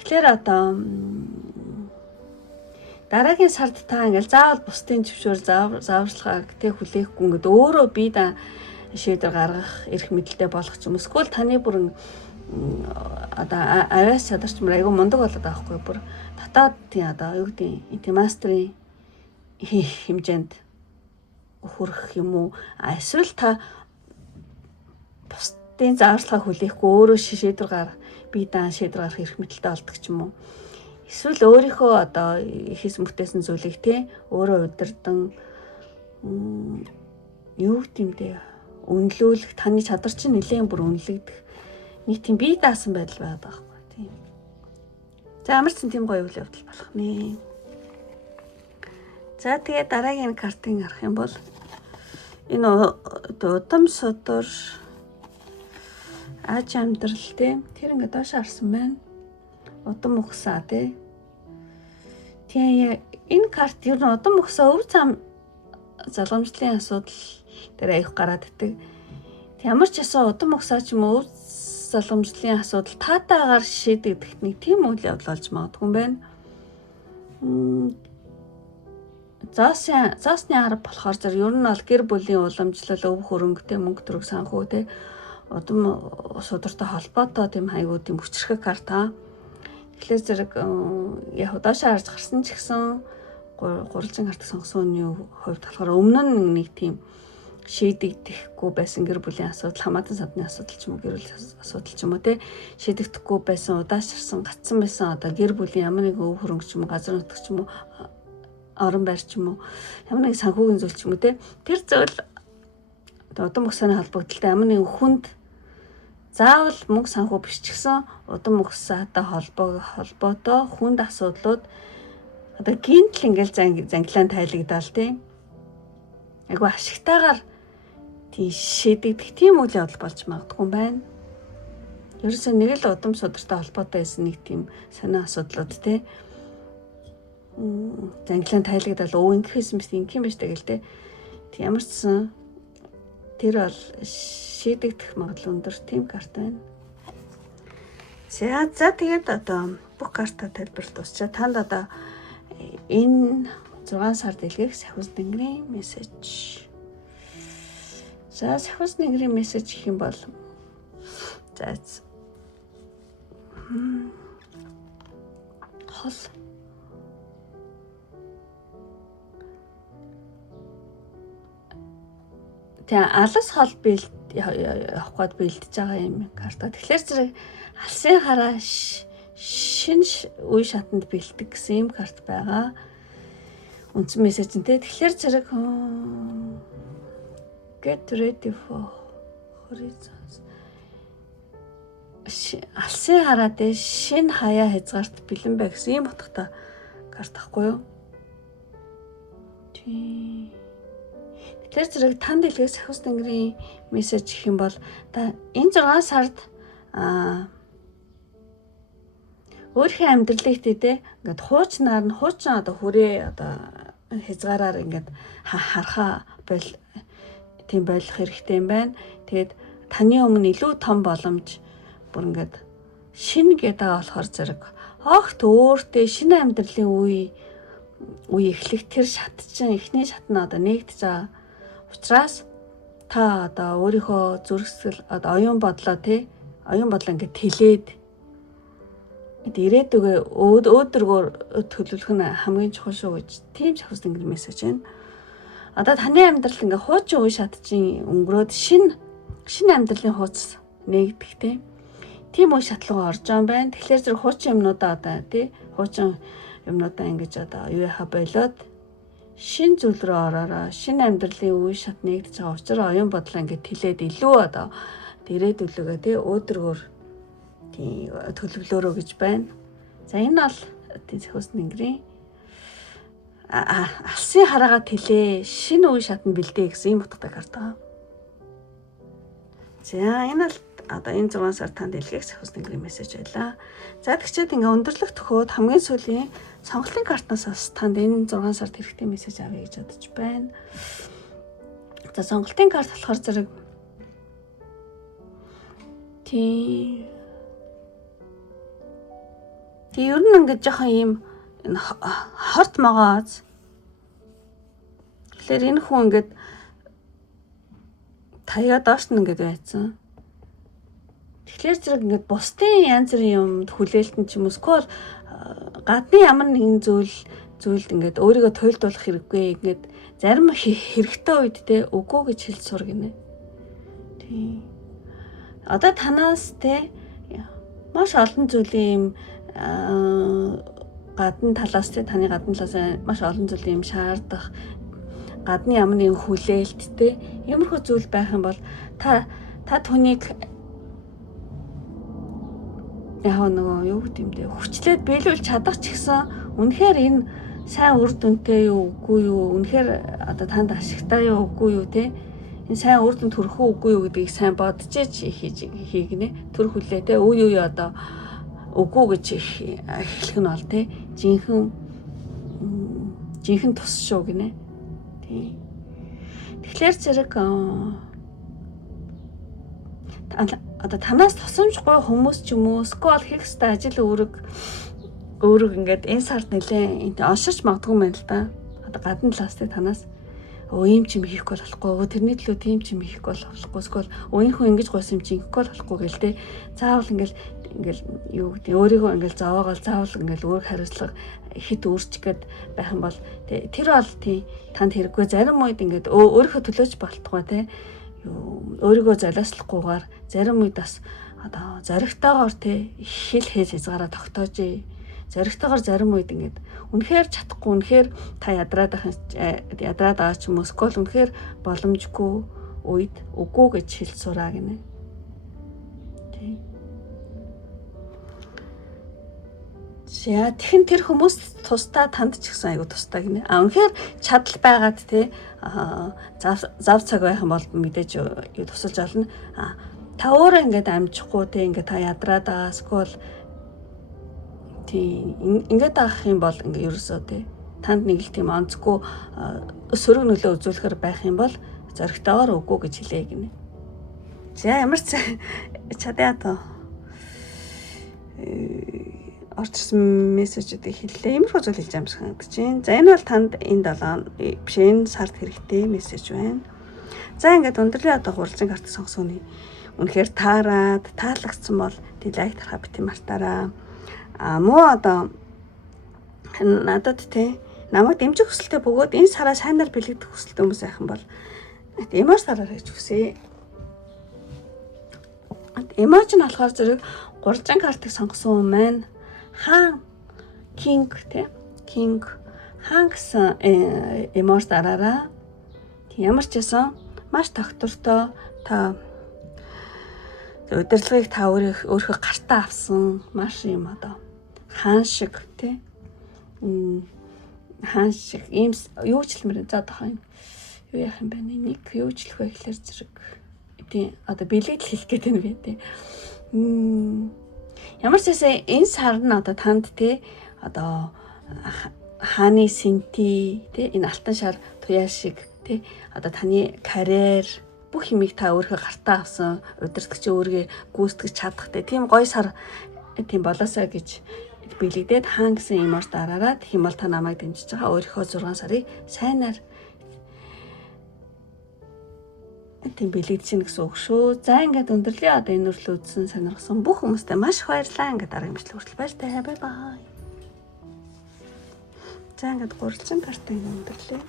Тэгэхээр одоо дараагийн сард та ингээл заавал бусдын зөвшөөр зааварчилгааг тэг хүлээхгүй ингээд өөрөө бие даа шийдвэр гаргах эрх мэдэлтэй болох ч юм. Эсвэл таны бүр одоо авиас чадарчмаар айгүй мундаг болоод байгаа хгүй бүр татаадын одоо юу гэдэг тийм мастерын хэмжээнд хүрэх юм уу? Эсвэл та бусдын зааварчилгааг хүлээхгүй өөрөө шийдвэр гаргах бие даа шийдвэр гаргах эрх мэдэлтэй болдог ч юм уу? Эсвэл өөрийнхөө одоо хийсэн бүтээсэн зүйлийг өөрөө удирдан юу гэмдээ үнэлүүлэх таны чадвар чинь нэлээд бүр үнэлэгдэх нэг тийм бие даасан байдал байдаг байхгүй тийм. За амарсан тийм гоё үйл явдал болох нэ. За тэгээ дараагийн картын харах юм бол энэ удам содөр аж амьдрал тийм тэр ингээд доош харсан байна. Удам ухсаа тий. Тэгээ энэ карт ер нь удам ухсаа өв зам залгамжлалын асуудал дээр аявих гараад идэг. Ямар ч ясаа удам ухсаа ч юм уу өв залгамжлалын асуудал таатаагаар шийдэгдэх нэг тийм үйл явдал болж магадгүй юм байна. Заасны арга болохоор зөв ер нь бол гэр бүлийн уламжлал өв хөрөнгөтэй мөнгө төрөг санхүү тий удам судартай холбоотой тийм хайгуу тийм хүчрэх карта. Тэгэхээр зэрэг яг доош харж гарсан ч гэсэн гурвалжин карт сонгосон үний хувьд болохоор өмнө нь нэг тийм шийдэгдэхгүй байсан гэр бүлийн асуудал, хамаатан садны асуудал ч юм уу, гэр бүлийн асуудал ч юм уу те шийдэгдэхгүй байсан, удаашрсан, гацсан байсан одоо гэр бүлийн ямар нэгэн өв хөрөнгө ч юм уу, газар нутаг ч юм уу, орон байр ч юм уу, ямар нэг санхүүгийн зүйл ч юм уу те тэр зүйл удам ухсааны холбогдлолтой ямар нэгэн хүнд заавал мөнгө санхүү биш ч гэсэн удам ухсаатай холбоотой хүнд асуудлууд одоо гинтл ингээл зангилаан тайлагдал тийм айгу ашигтайгаар тийм шийдэгдэх тийм үйл явдал болж магадгүй юм байна. Ерөөсөө нэг л удам судартай холбоотой байсан нэг тийм сонио асуудлууд тийм зангилаан тайлагдал ингэхээс мэт ингэх юм байна штэ гээл тийм ямар ч сан тэр бол шийдэгдэх магадлал өндөр тийм карт байна. За тэгээд одоо бүх карта тайлбар дуусчаа. Танд одоо энэ 6 сард илгээх сахиус тэнгэрийн мессеж. За сахиус тэнгэрийн мессеж гэх юм бол хол тэгээ алс хол явах гээд бэлдэж байгаа юм карта. Тэгэхээр зэрэг алсын хараа шин үе шатанд бэлдэх гэсэн юм карт байгаа. Үндсэн мессеж нь тэгэхээр зэрэг get ready for horizons. Алсын хараа дээр шин хаяа хязгаарт бэлэн бай гэсэн юм утгатай карт ахгүй юу? Тэгэхээр зэрэг танд илгээх сахиус тэнгэрийн мессеж гэх юм бол энэ 6 сард өөрийнхөө амьдралыг ингээд хуучин одоо хүрээ одоо хязгаараар ингээд харахаа тийм болох хэрэгтэй юм байна. Тэгээд таны өмнө илүү том боломж бүр ингээд шинэ гэдэг болохоор зэрэг огт өөртөө шинэ амьдралын үе эхлэх тэр шат чинь эхний шат нь одоо нэгдэж байгаа. Учираас та одоо өөрийнхөө зүрхсэл одоо оюун бодлоо ингээд тэлээд ирээдүгөө өөдрөгөөр төлөвлөх нь хамгийн чухал шүү гэж тийм сахиус тэнгэрийн мессеж байна. Одоо таны амьдрал ингээ хуучин үе шат чинь өнгөрөөд шинэ амьдралын хууц нэгдэх тийм үе шат руу орж байгаа юм байна. Тэгэхээр зэрэг хуучин юмнуудаа одоо хуучин юмнуудаа ингэж одоо юу яха болоод шин зүйл рүү ороороо шинэ амьдралын үе шат нэгдэж байгаа учраас оюун бодлоо ингээд тэлээд илүү одоо ирээдүглөөгөө өөдрөгөөр тийм төлөвлөөрөө гэж байна. За энэ бол тийм сахиус тэнгэрийн алсын хараагаа тэлээ шинэ үе шатнд бэлдээ гэсэн юм утгатай карта. За энэ бол одоо энэ 6 сар танд илгээх сахиус тэнгэрийн мессеж байлаа. За тэгчээд ингээ өндөрлөх төхөөд хамгийн сүүлийн сонголтын картнаас танд энэ 6 сард хэрэгтэй мессеж авъя гэж бодож байна. За сонголтын карт болохоор зэрэг тийм Тэг ер нь ингээд жоохон ийм хорт могооз. Тэгэхээр энэ хүн ингээд таяа доош нь ингээд байцсан. Тэгэхээр зэрэг ингээд бусдын янз бүрийн юмд хүлээлтэн ч юм уу скол гадны ямар нэгэн зүйлд ингээд өөрийгөө туйлдуулах хэрэггүй. Ингээд зарим хэрэгтэй үед те үгүй гэж хэлж сур гинэ. Тийм. Одоо танаас те маш олон зүйлийн гадна талаас те таны гадна талаас маш олон зүйлийн юм шаардах гадны ямар нэгэн хүлээлт те иймэрхүү зүйл байх юм бол та түүнийг яг нөгөө юу гэдэг юм те хүчлээд биелүүлж чадах ч гэсэн үнэхээр энэ сайн үр дүнтэй юу үгүй юу үнэхээр одоо танд ашигтай юу үгүй юу те энэ сайн үр дүнд хүрэх үгүй юу гэдгийг сайн бодож хийгнэ төр хүлээ те үе одоо үгүй гэж эхлэх нь бол те жинхэнэ тус шүү гинэ тий. Тэгэхээр зэрэг одоо танаас тусамжгүй хүмүүс ч юм уу скол хийх ёстой ажил өөрөг ингээд энэ сард нэлээ оншиж магадгүй юм байна л да. Одоо гадна талаас танаас ийм ч юм хийхгүй болохгүй тэрний төлөө тийм ч юм хийхгүй болохгүй скол энэ хүн ингэж гойсон юм чи хийхгүй болохгүй гэл те заавал ингээл юу гэдэг өөрийгөө ингээл зовоогоол заавал ингээл өөр хариуцлага хит өөрчих гээд байх юм бол тэр бол тий танд хэрэггүй зарим үед ингээд өөрийнхөө төлөөч болтугай те өөрийгөө золиослохгүйгээр зарим үед бас одоо зоригтойгоор те хэл хязгаараа тогтоож зоригтойгоор зарим үед ингээд үнэхээр чадахгүй үнэхээр та ядраад байгаа ч юм уу скол үнэхээр боломжгүй үед үгүй гэж хэлж сураа гинэ. Тий. За тэгэхээр тэр хүмүүс тусдаа танд ч гэсэн айгу тусдаа гинэ. Үнэхээр чадал байгаад те зав цаг байх юм бол мэдээж юу тусалж олно. Та өөрөө ингээд амжихгүй те ингээд та ядраад байгаа скол тий ингээд авах юм бол ингээд ерөөсөө те танд нэг л тийм онцгүй сөрөг нөлөө үзүүлэхэр байх юм бол зоригтойгоор үгүй гэж хэлээ гинэ. За ямар ч чадаа тоо орчсон мессежүүдийг хэллээ. Иймэрхүү зүйл хэлж амжих гэж байна. За энэ бол танд энэ 7 биш энэ сард хэрэгтэй мессеж байна. За ингээд өндөрлөө одоо хуралцсан карт сонгосооны үнэхээр таалагдсан бол лайк тарахаа бити мартаараа. Муу одоо надад те намайг дэмжих хүсэлтэй бөгөөд энэ сараа сайнаар бэлэгдэх хүсэлтэй хүмүүс байх юм бол эмоц сараар гэж хүсье. Эмоц нь болохоор зэрэг 300 картыг сонгосон юм байна. Хаан кинг те кинг хаан гэсэн эмоц дараараа ямар ч байсан маш тогтвортой та удирдлагыг та өөрийнхөө гартаа авсан маш юм одоо хаан шиг те хаан шиг ийм юу ч хэлмээр за одоо юу яах юм бэ нэг юу ч хэлэх вэ гэхэлэр зэрэг тийм одоо бэлэгдэл хэлэх гээд байна би тийм ямар ч байсан энэ сар нь одоо танд те одоо хааны синти те энэ алтан шар туяа шиг те одоо таны карьер бүх юмыг та өөрийнхөө гартаа авсан удирдахч өөрийгөө гүйцэтгэж чадах те тийм гоё сар тийм болоосаа гэж бэлэгдээд хаан гэсэн эмоц дараараа тэгэх юм бол та намайг дэмжиж байгаа өөрийнхөө 6 сарыг сайнаар тийм бэлэгдэж гин гэсэн үг шүү. За ингээд өндөрлөө одоо энэ үрлөө үзсэн сонирхсан бүх хүмүүстээ маш их баярлалаа. Ингээд дараагийн бичлэг хүртэл баяртай. Бай бай. За ингээд 300 картыг өндөрлөө.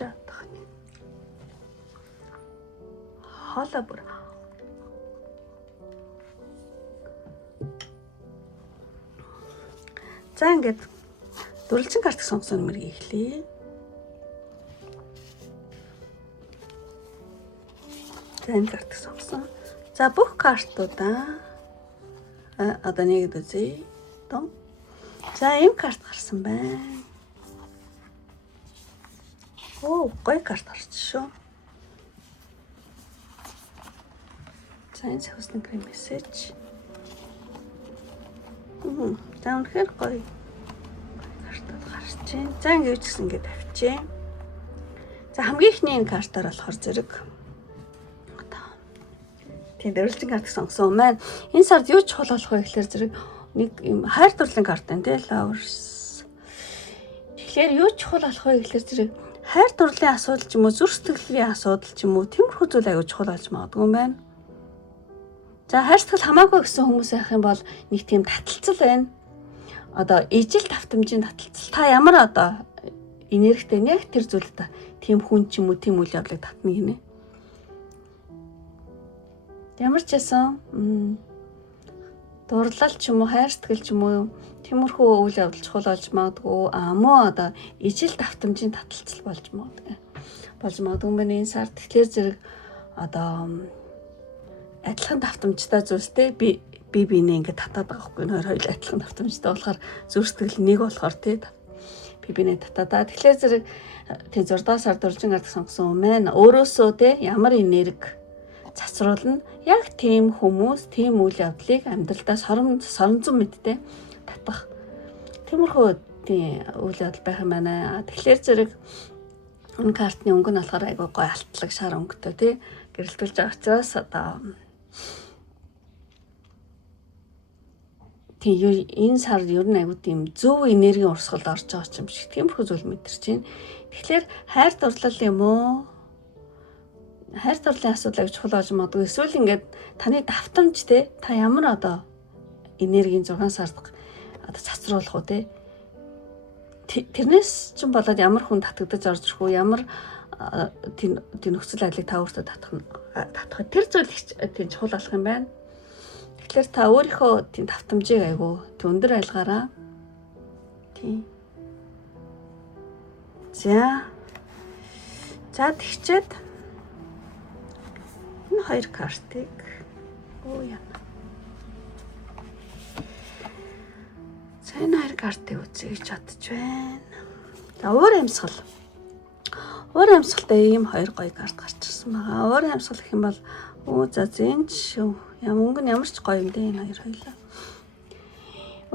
За тахна. Хоолой бүр. За ингээд дөрвөлжин карт сонгосон нэмэрийг эхлэе. За энэ карт сонгосон. За бүх картуудаа одоо нэг үзье. Том. За ийм карт гарсан байна. Оо, гоё карт гарч шүү. За энэ савсны крем мессеж. За үнэхээр гоё картад гарч байна. За ингэж гисэн ингээд авчээ. За хамгийн ихний энэ картаар болохоор зэрэг тийм дөрвөлжин карт сонгосон маань энэ сард юу чухал болох вэ гэхээр зэрэг нэг юм хайр дурлалын карт байна тий Lovers. Тэгэхээр юу чухал болох вэ гэхээр зэрэг хайр дурлалын асуудал ч юм уу зүрх сэтгэлийн асуудал ч юм уу тиймэрхүү зүйл аягүй чухал болж магадгүй юм байна. За хайр сэтгэл хамаагүй гэсэн хүмүүс байх юм бол нэг тийм таталцал байна. Одоо ижил давтамжийн таталцал. Та ямар одоо энергитэй яг тэр зүйлд тийм хүн ч юм уу тийм үйл явдлыг татна гинэ. Ямар ч байсан дурлал ч юм уу хайр сэтгэл ч юм уу тиймэрхүү үйл явдал чухал болж магадгүй муу одоо ижил давтамжийн таталцал болж магадгүй мэн энэ сар тэгэхээр зэрэг одоо адилхан давтамжтай зүйлстэй би бинээ ингээд татаад байгаа хгүй нөр хоёул адилхан давтамжтай болохоор зүрх сэтгэл нэг болохоор тий би бинээ татаад тэгэхээр зэрэг тий 6 дахь сар дөржин гардаг сонгосон мэн өөрөөсөө тий ямар энерги цацруулна яг тийм хүмүүс тийм үйл явдлыг амьдралдаа соромзон мэдтэй татах тиймэрхүү тийм үйл явдал байх юм байна. Тэгэхээр зэрэг энэ картны өнгө нь болохоор айгүй гой алтлаг шар өнгөтэй тий гэрэлтүүлж байгаа учраас одоо тийм энэ сар ер нь айгүй тийм зөв энергийн урсгалд орж байгаа юм шиг тиймэрхүү зүйл мэдэрч байна. Тэгэхээр хайр дурлал юм уу? Хайр дурлалын асуудал аяг чухал болж магадгүй. Эсвэл ингээд таны давтамж те та ямар одоо энергийн 6 сард одоо цацруулах уу те тэрнээс ч болоод ямар хүн татагдаж орж ирэх үү ямар тийм нөхцөл байдлыг та өөртөө татах тэр зүйл тийм чухал болох юм байна. Тэгэхээр та өөрийнхөө тийм давтамжийг айгу өндөр айлгаараа тийм за тэгчээд энэ хоёр картыг яана. За энэ хоёр картыг үзье гэж бодож байна. За уур амьсгал. Уур амьсгалтай ийм хоёр гоё карт гарч ирсэн байгаа. Уур амьсгал гэх юм бол за зэнч шүү. Өнгө нь ямар ч гоё юм дээ энэ хоёр хоёлаа.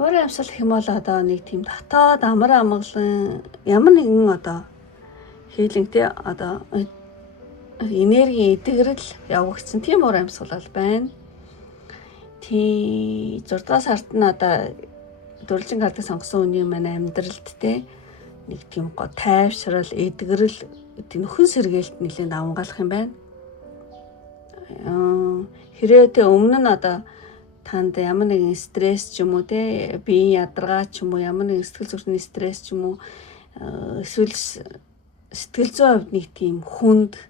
Уур амьсгал гэх юм бол одоо нэг тийм дотоод амар амгалан ямар нэгэн одоо хийлэнтэй одоо энергийн эдгэрэл явагдсан тийм уур амьсгал байна. Тийм 6 дугаар сард нь одоо дөрвөлжин картыг сонгосон үний манай амьдралд те нэг тийм гоо тайвшрал эдгэрэл тийм нөхөн сэргээлт нэлээд давмгаалах юм байна. Хэрэг өмнө нь одоо танд ямар нэгэн стресс ч юм уу те биеийн ядаргаа ч юм уу ямар нэгэн сэтгэл зүрхний стресс ч юм уу эсвэл сэтгэл зүйн хувьд нэг тийм хүнд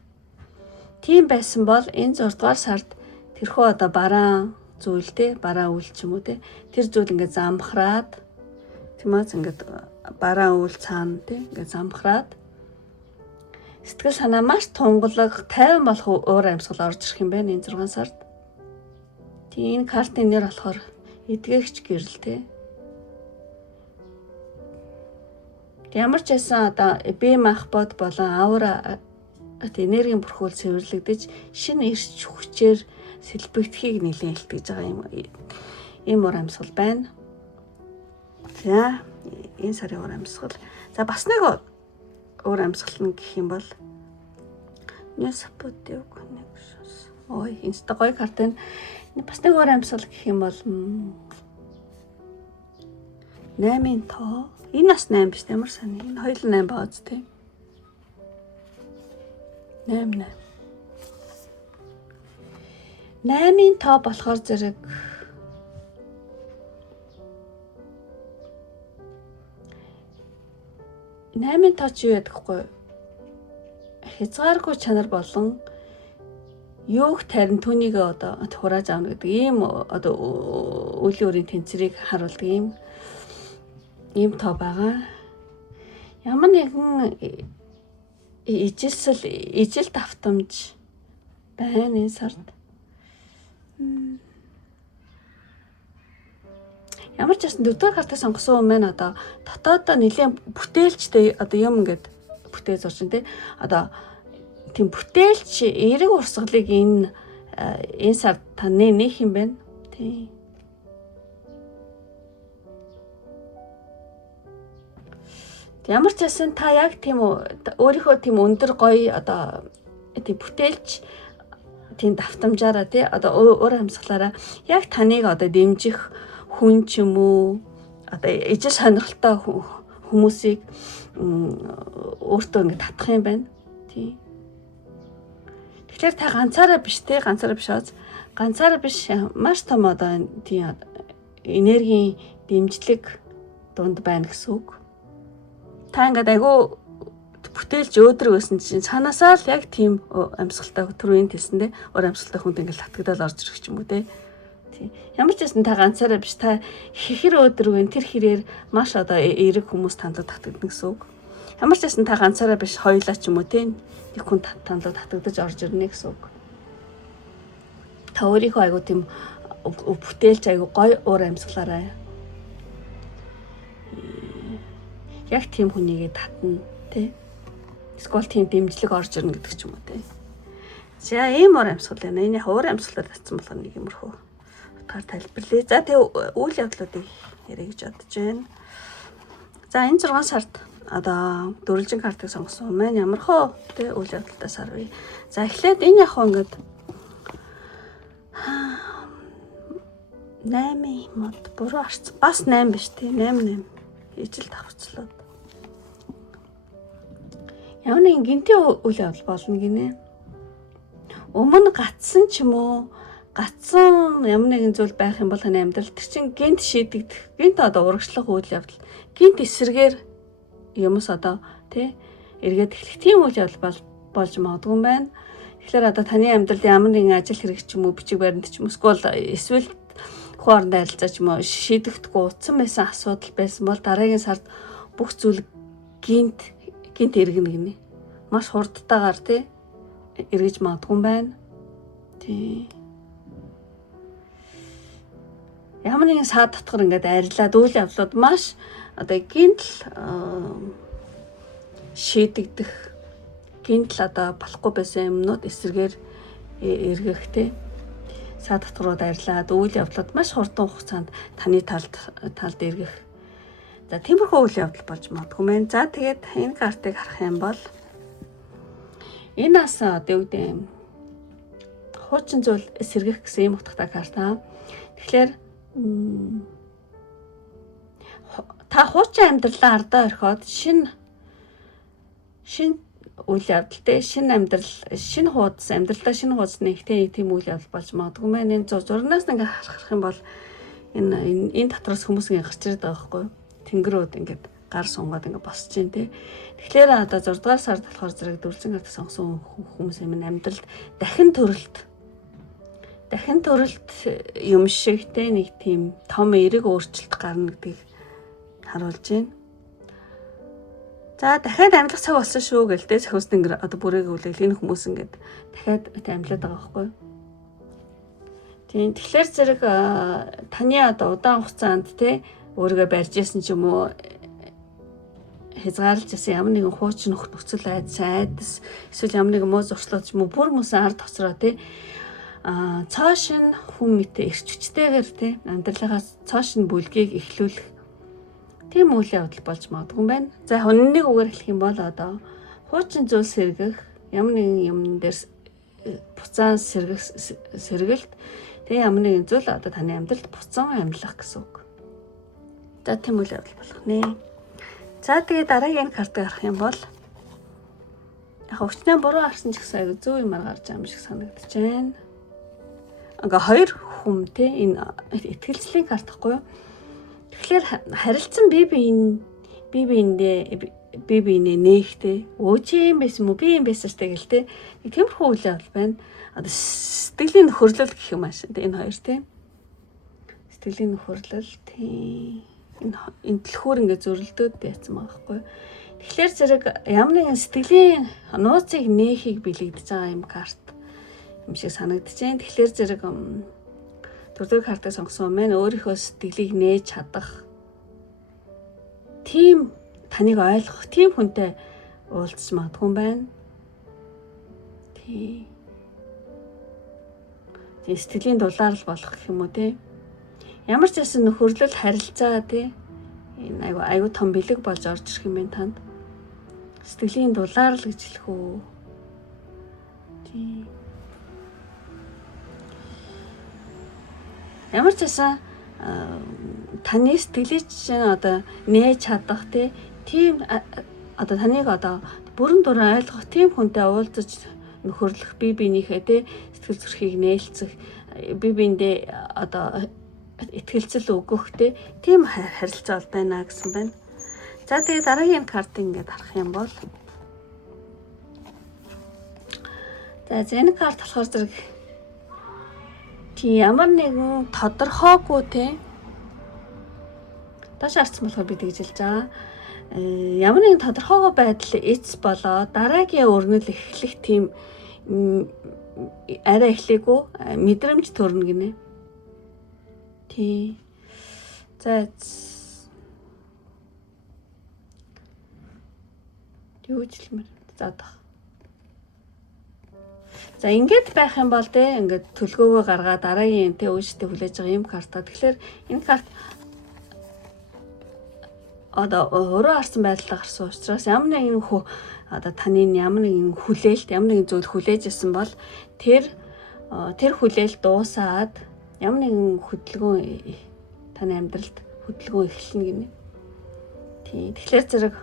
тийм байсан бол энэ 6 дугаар сард тэрхүү одоо бараан зүйл те бараан үйл ч юм уу те тэр зүйл ингээд замбахраад тийм ээ ингээд бараан үйл цаана те ингээд замбахраад сэтгэл санаа маш тунгалаг тайван болох уур амьсгал орж ирэх юм байна энэ 6 сард. Тийм энэ картын нэр болохоор эдгээгч гэрэл те. Ямар ч байсан одоо бие махбод болон аура энергийн бүрхүүл цэвэрлэгдэж шинэ эрч хүчээр сэлбэгдэхийг нэлээд илтгэж байгаа юм. Ийм уур амьсгал байна. За энэ сарын уур амьсгал. За бас нэг уур амьсгал нь гэх юм бол New Supportive Connections. Ой инста гоё карт энэ бас нэг уур амьсгал гэх юм бол 8-ын тоо. Энэ бас 8 биш ямар сайн. Энэ хоёул 8 бааз тий. 8. 8-ын тоо болохоор зэрэг Наймын тоо чи юу яддаг хгүй хязгааргүй чанар болон юуг тарин түүнийг одоо хурааж авна гэдэг ийм одоо үлийн өөрийн тэнцвэрийг харуулдаг ийм тоо байгаа. Ямар нэгэн ижил давтамж байна энэ сард. Ямар ч гэсэн 4-р картыг сонгосон юм байна одоо дотоодоо нэлийн бүтээлчтэй одоо юм ингээд бүтээж зурчин тий одоо тийм бүтээлч эерэг урсгалыг энэ энэ сард таны нөх юм байна. Тий. Ямар ч байсан та яг тийм өөрийнхөө тийм өндөр гоё одоо тийм бүтээлч тийм давтамжаараа тий одоо өөр амьсгалаараа яг таныг одоо дэмжих хүн ч юм уу одоо ижил сонирхолтой хүмүүсийг өөртөө ингэ татах юм байна. Тий. Тэгэхээр та ганцаараа биш тий ганцаараа биш маш том одоо тийм энергийн дэмжлэг дунд байна гэсэн үг. Та ингээд айгүй бүтээлж өөдрөг байсан чинь цаанаасаа л яг тийм амьсгалтай түрүүнд хэлсэндээ өөр амьсгалтай хүнд ингээд татгадаад орж ирэх ч юм уу тий. Ямар ч байсан та ганцаараа биш та хихэр өөдрөг энэ тэр хэрээр маш одоо эерэг хүмүүс танд татгадна гэсэн үг. Ямар ч байсан та ганцаараа биш хоёулаа ч юм уу тий нэг хүн танд татгадаж орж ирнэ гэсэн үг. Та өөрийнхөө айгүй тийм бүтээлж айгүй гоё өөр амьсгалаараа яг тийм хүнийгээ татна тий. Эсвэл тийм дэмжлэг орж ирнэ гэдэг ч юм уу тий. За ийм ор амьсгал байна. Энэ яг ор амьсгалаар татсан болох нэг юмрхүү утгаар тайлбарлая. За тэгээ үйл явдлуудыг ярих гэж бодож байна. За энэ 6 сард одоо дөрвөлжин картыг сонгосон маань ямар хөө тий үйл явдалтай сар вэ? За эхлээд энэ яг ингээд 8 мод буруу арц бас 8 биш тий 8 ижил давхцлууд. Ямар нэгэн гинтийн үйл явдал болно гинэ. Өмнө гацсан ч юм уу, гацсан ямар нэгэн зүйл байх юм бол таны амьдрал тэр чинь гинт шийдэгдэх, гинт одоо урагшлах үйл явдал, гинт эсрэгээр юмс одоо тий эргээд эхлэх тийм үйл явдал болж магадгүй юм байна. Тэгэхээр одоо таны амьдралд ямар нэгэн ажил хэрэг ч юм уу, бичиг баримт ч юм уу, эсвэл хоорондоо харилцаа ч юм уу шийдэхдэггүй утсан байсан асуудал байсан бол дараагийн сард бүх зүйл гинт эргэнэ гинэ. Маш хурдтайгаар тий эргэж магадгүй юм байна. Тий. Ямар нэгэн саад татгар ингээд арилаад үйл явдлууд маш одоо гинт шийдэгдэх гинт одоо болохгүй байсан юмнууд эсрэгээр эргэх тий саад татгарууд арилаад үйл явдлууд маш хурдан хугацаанд таны талд эргэх. За тиймэрхүү үйл явдал болж магадгүй мэн. За тэгээд энэ картыг харах юм бол энэ нас одоо юу гэдэг хуучин зүйл сэргэх гэсэн юм утгатай карта. Тэгэхээр та хуучин амьдралаа ардаа орхиод шин үйл явдалтай шинэ амьдралдаа шинэ хуудас нэгтэй тийм үйл явдал болж магадгүй мэн. Энэ зурнаас ингээ харах юм бол энэ дотроос хүмүүс ингээ гарч ирээд байгаа байхгүй юу? Тэнгэрүүд ингээд гар сунгаад ингээд босч जैन тий. Тэгэхээр одоо 6 дугаар сард болохоор зэрэг дөрвөлжин карт сонгосон хүмүүс юм амьдралд дахин төрөлт юм шиг тий нэг тийм том эерэг өөрчлөлт гарна гэдгийг харуулж байна. За дахиад амьдлах цаг болсон шүү гэлтэй сахиус тэнгэр одоо бүрээгээ үлээл энэ хүмүүс ингээд дахиад амьлаад байгаа байхгүй юу? Тийм тэгэхээр зэрэг таны одоо удаан хугацаанд тий өөрийгөө барьж ясан ч юм уу хязгаарлаж ясан ямар нэгэн хуучин нөхцөл айдас эсвэл ямар нэгэн муу зуршлууд ч юм уу бүр мөсөн ард тоцроо тий цааш нь хүн мэт эрч хүчтэйгээр тий амьдралынхаа цааш нь бүлгийг эхлүүлэх тийм үйл явдал болж магадгүй юм байна. За үннийг үгээр хэлэх юм бол одоо хуучин зүйл сэргэх ямар нэгэн юм дээр буцаан сэргэлт тэгээ ямар нэгэн зүйл одоо таны амьдралд буцаан амьлах гэсэн үг. За тийм үйл явдал болох нэ. За тэгээ дараагийн картыг харах юм бол яг өчнөө буруу харсан ч гэсэн аягүй зөв юмар гарч байгаа юм шиг санагдаж байна. Ингээ хоёр хүн те энэ итгэлцлийн карт гэхгүй юу? Тэгэхээр харилцан бие биенээ нээхтэй өөч юм байсан мүү би юм байсан штэ гэлтэй нэг тиймэрхүү үйл явдал байна. Одоо сэтгэлийн нөхөрлөл гэх юм ааш энэ хоёр те. Сэтгэлийн нөхөрлөл тийм энэ төлхөр ингээ зөрлөдөд яцсан байгаа байхгүй. Тэгэхээр зэрэг ямар нэгэн сэтгэлийн нууцыг нээхийг бэлэгдэж байгаа юм карт юм шиг санагдаж байна. Тэгэхээр зэрэг дөрөв картыг сонгосон маань өөрийнхөө сэтгэлийг нээж чадах тийм таныг ойлгох тийм хүнтэй уулзч магадгүй юм байна. Тийм. сэтгэлийн дулаар л болох гэх юм уу те. Ямар ч байсан нөхөрлөл харилцаа те энэ айгу том бэлэг болж орж ирэх юм байна танд. Сэтгэлийн дулаар л гэж хэлэх үү. Тийм. Ямар ч байсан таны сэтгэлийг одоо нээж чадах тийм одоо таныг одоо бүрэн дуран ойлгох тийм хүнтэй уулзаж нөхөрлөх бие биенийхээ сэтгэл зүрхийг нээлцэх бие биендээ одоо итгэлцэл өгөх тийм харилцаа бол байна гэсэн байна. За тэгээ дараагийн картыг ингээд харах юм бол за энэ карт болохоор зэрэг тийм ямар нэгэн тодорхойгүй доош харцсан болохоор би тэгж хэлж байгаа. Ямар нэгэн тодорхойгүй байдал эц болоо дараагийн өрнөл эхлэх тийм арай эхлэегүй мэдрэмж төрнө гинэ. Тий. За юу ч хэлмээр заадах. За ингээд байх юм бол ингээд төлгөөгөө гаргаа дараагийн үүштэй хүлээж байгаа юм карта. Тэгэхээр энэ карт одоо өөрөө харсан байдлаа гарсан учраас ямар нэгэн одоо таны ямар нэгэн хүлээлт ямар нэгэн зүйл хүлээж исэн бол тэр хүлээлт дуусаад ямар нэгэн хөдөлгөөн таны амьдралд хөдөлгөөн эхэлнэ гинэ. Тий. Тэгэхээр зэрэг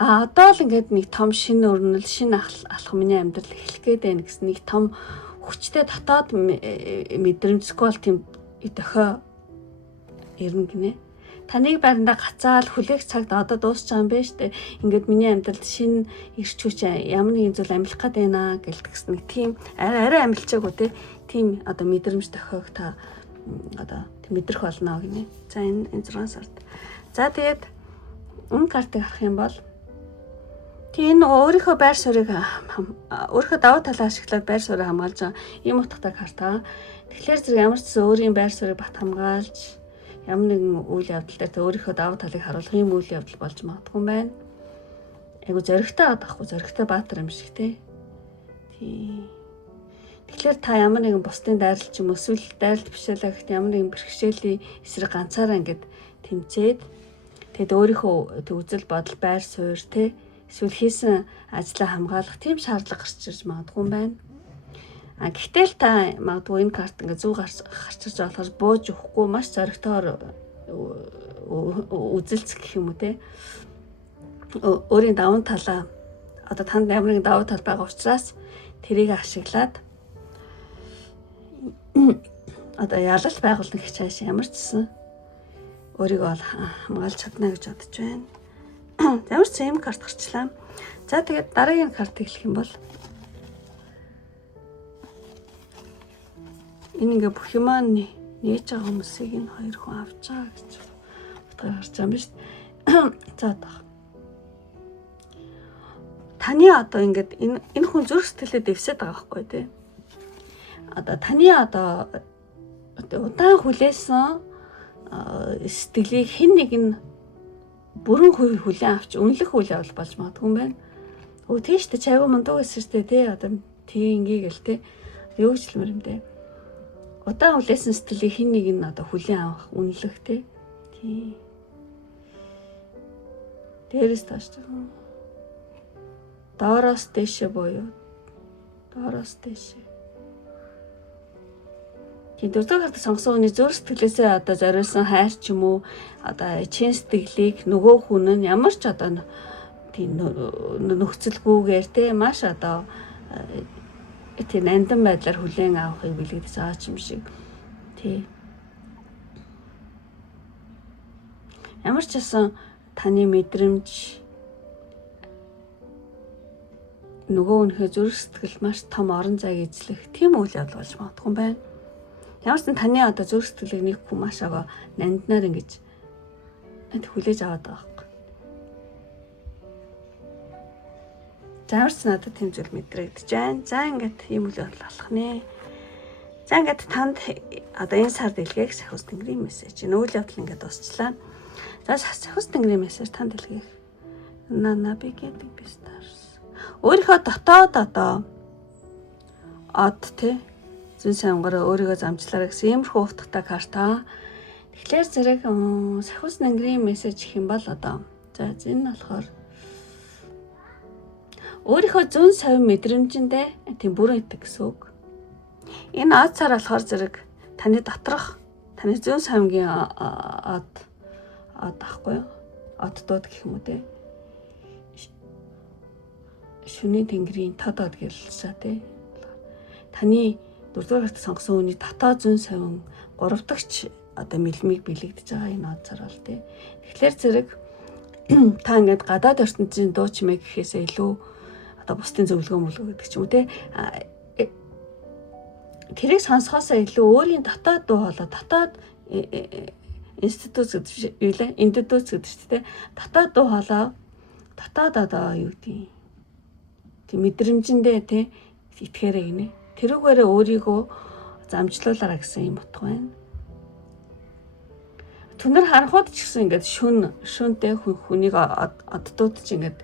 одоо л ингээд нэг том шинэ өрнөл шинэ алхамны амьдрал эхлэх гээд байна гэсэн нэг том хүчтэй дотоод мэдрэмжгүй бол тийм дохио ирнэ гинэ. Таныг байрандаа гацаал хүлээх цагт одоо дуусч байгаа юм байна штэ. Ингээд миний амьдралд шинэ ирч хүч ямар нэгэн зүйл амилах гээд байна гэлтгсэн нэг тийм арай амилчаагүй тийм одоо мэдрэмж тохиог та одоо мэдрэх болно гинэ. За энэ 6 сард. За тэгээд энэ картыг харах юм бол тийм өөрийнхөө байр суурийг өөрийнхөө давуу талаа ашиглаад байр суурийг хамгаалж байгаа юм утгатай карта. Тэгэхээр зэрэг ямар ч өөрийн байр суурийг бат хамгаалж ямар нэгэн үйл явдал дээр өөрийнхөө давуу талыг харуулах юм үйл явдал болж магадгүй юм байна. Айгу зоригтой аваад байхгүй зоригтой баатар юм шиг тий. Тэгэхээр та ямар нэгэн бусдын дайралч юм эсвэл дайралт бишээлээ гэхдээ ямар нэгэн бэрхшээлийн эсрэг ганцаараа ингээд тэмцээд тэгэд өөрийнхөө үзэл бодол байр суурь тий эсвэл хийсэн ажлаа хамгаалах тийм шаардлага гарч ирж магадгүй юм байна. Гэхдээ л та магадгүй энэ карт ингээ зүг гарч ирж болохоор бууж өгөхгүй маш зоригтойгоор үзэлцэх гэх юм уу те. Өөрийн давуу талаа одоо танд ямар нэгэн давуу тал байгаа учраас тэрийг ашиглаад одоо ялалт байгуулах их цааш ямар ч гэсэн өөрийгөө хамгаалж чадна гэж бодож байна. Ямар ч юм карт гарчлаа. За тэгээд дараагийн картыг хэлэх юм бол энэ ингээ бүх юмаа нээж байгаа хүмүүсийг энэ хоёр хүн авч байгаа гэж утгаар гарч байгаа юм биш. За одоо таны одоо ингээд энэ хүн зүрх сэтгэлээ дэвсээд байгаа байхгүй тий. Одоо таны одоо удаан хүлээсэн сэтгэлийг хэн нэг нь бүрэн хүлээн авч үнэлэх үйл явдал болж магадгүй юм байна. Тийш тэ чайгуу мандуу гэсэн штэ тий одоо тий ингээгээл тий юу ч хэлмэр юм дээ. Удаан хүлээсэн сэтгэлийг хэн нэг нь одоо хүлээн авах үнэлэх тий. Дээрээс тааш доороос дэше буюу доороос дэше. Тийм дөрөв карт сонгосон хүний зүрх сэтгэлээсээ одоо зориулсан хайр ч юм уу одоо чин сэтгэлийг нөгөө хүн нь ямар ч одоо тийм нөхцөлгүйгээр те маш одоо тийм нандин байдлаар хүлээн авахыг бэлэгдэж байгаа юм шиг тий. Ямар ч гэсэн таны мэдрэмж нөгөө үнэхээ зүрх сэтгэл маш том орон зайг эзлэх тийм үйл явдал болж магадгүй юм байна. Ямар ч таны одоо зүрх сэтгэлийг нэг хүн маш ага нанднаар ингэж хүлээж аваад байгаа хэрэг. За ямар ч надад тийм зүйл мэдрэгдэж байна. За ингээд ийм үйл явдал болох нэ. За ингээд танд одоо энэ сар дэлгээх сахиус тэнгэрийн мессеж. Энэ үйл явдал ингээд дуусчлаа. За сахиус тэнгэрийн мессеж танд дэлгээх. Nana Navigating Stars. Өөрийнхөө дотоод одоо од те зүүн савангаараа өөрийгөө замчлаарай гэсэн иймэрхүү утгатай карта. Тэгэхээр зэрэг сахиус нангрын мессеж гэх юм бол одоо за энэ нь болохоор өөрийнхөө зүүн савын мэдрэмжиндээ тийм бүрэн итгэх гэсэн үг. Энэ од цаар болохоор зэрэг таны доторх таны зүүн савгийн од ахгүй юу? Оддууд гэх юм уу те. Шөнийн тэнгэрийн тод од гэрлэлсаа те. Таны 4-р гарт сонгосон хүний дотоод зүүн савин 3 дахь одоо мэлмиг бэлэгдэж байгаа энэ од цаар бол те. Тэгэхээр зэрэг та ингээд гадаад ертөнцийн дуу чимээ гэхээсээ илүү одоо бусдын зөвлөгөө гэдэг ч юм уу те. Тэрийг сонсохоосоо илүү өөрийн дотоод дуу хоолой дотоод институт гэдэг шүү дээ. Дотоод дуу хоолой дотоод одоо юу гэдэг тийм мэдрэмжэндээ те итгээрэй гинэ. Тэрүүгээрээ өөрийгөө замжлуулаарай гэсэн юм утга байна. Түнэр харанхууд ч гэсэн ингээд шүнтэй хүнийг оддууд ч ингээд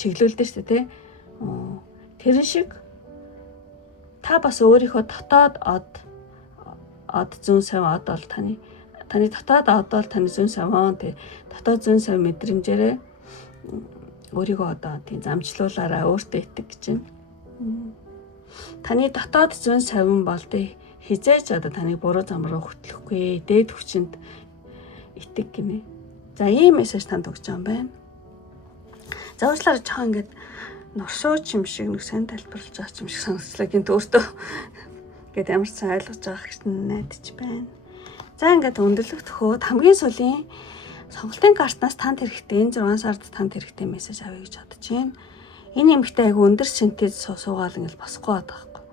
чиглүүлдэг шүү дээ те. Тэрэн шиг та бас өөрийнхөө дотоод од зүүн сав од бол таны дотоод од бол таны зүүн саван те дотоод зүүн сав мэдрэмжээрээ өөрийгөө одоо тийм замжлуулаараа өөртөө итэг гэж байна. Таны дотоод зүүн савин бол те хизээч одоо таныг буруу зам руу хөтлөхгүй дээд хүчинд итэг гинэ. За ийм мессеж танд өгч байгаа юм байна. За уучлаарай жоохон ингээд нуршууч юм шиг нэг сайн тайлбарлаж байгаа юм шиг санагдлаа. Гинт өөртөө ингээд ямар ч сайн ойлгож байгаа гэж найдаж байна. За ингээд өндөрлөх төхөөд хамгийн сүүлийн сонголтын картнаас танд хэрэгтэй энэ 6 сард танд хэрэгтэй мессеж авъя гэж бодож байна. Энэ эмэгтэй айгу өндөр синтез суугаал ингээд босхгүй байгаа байхгүй.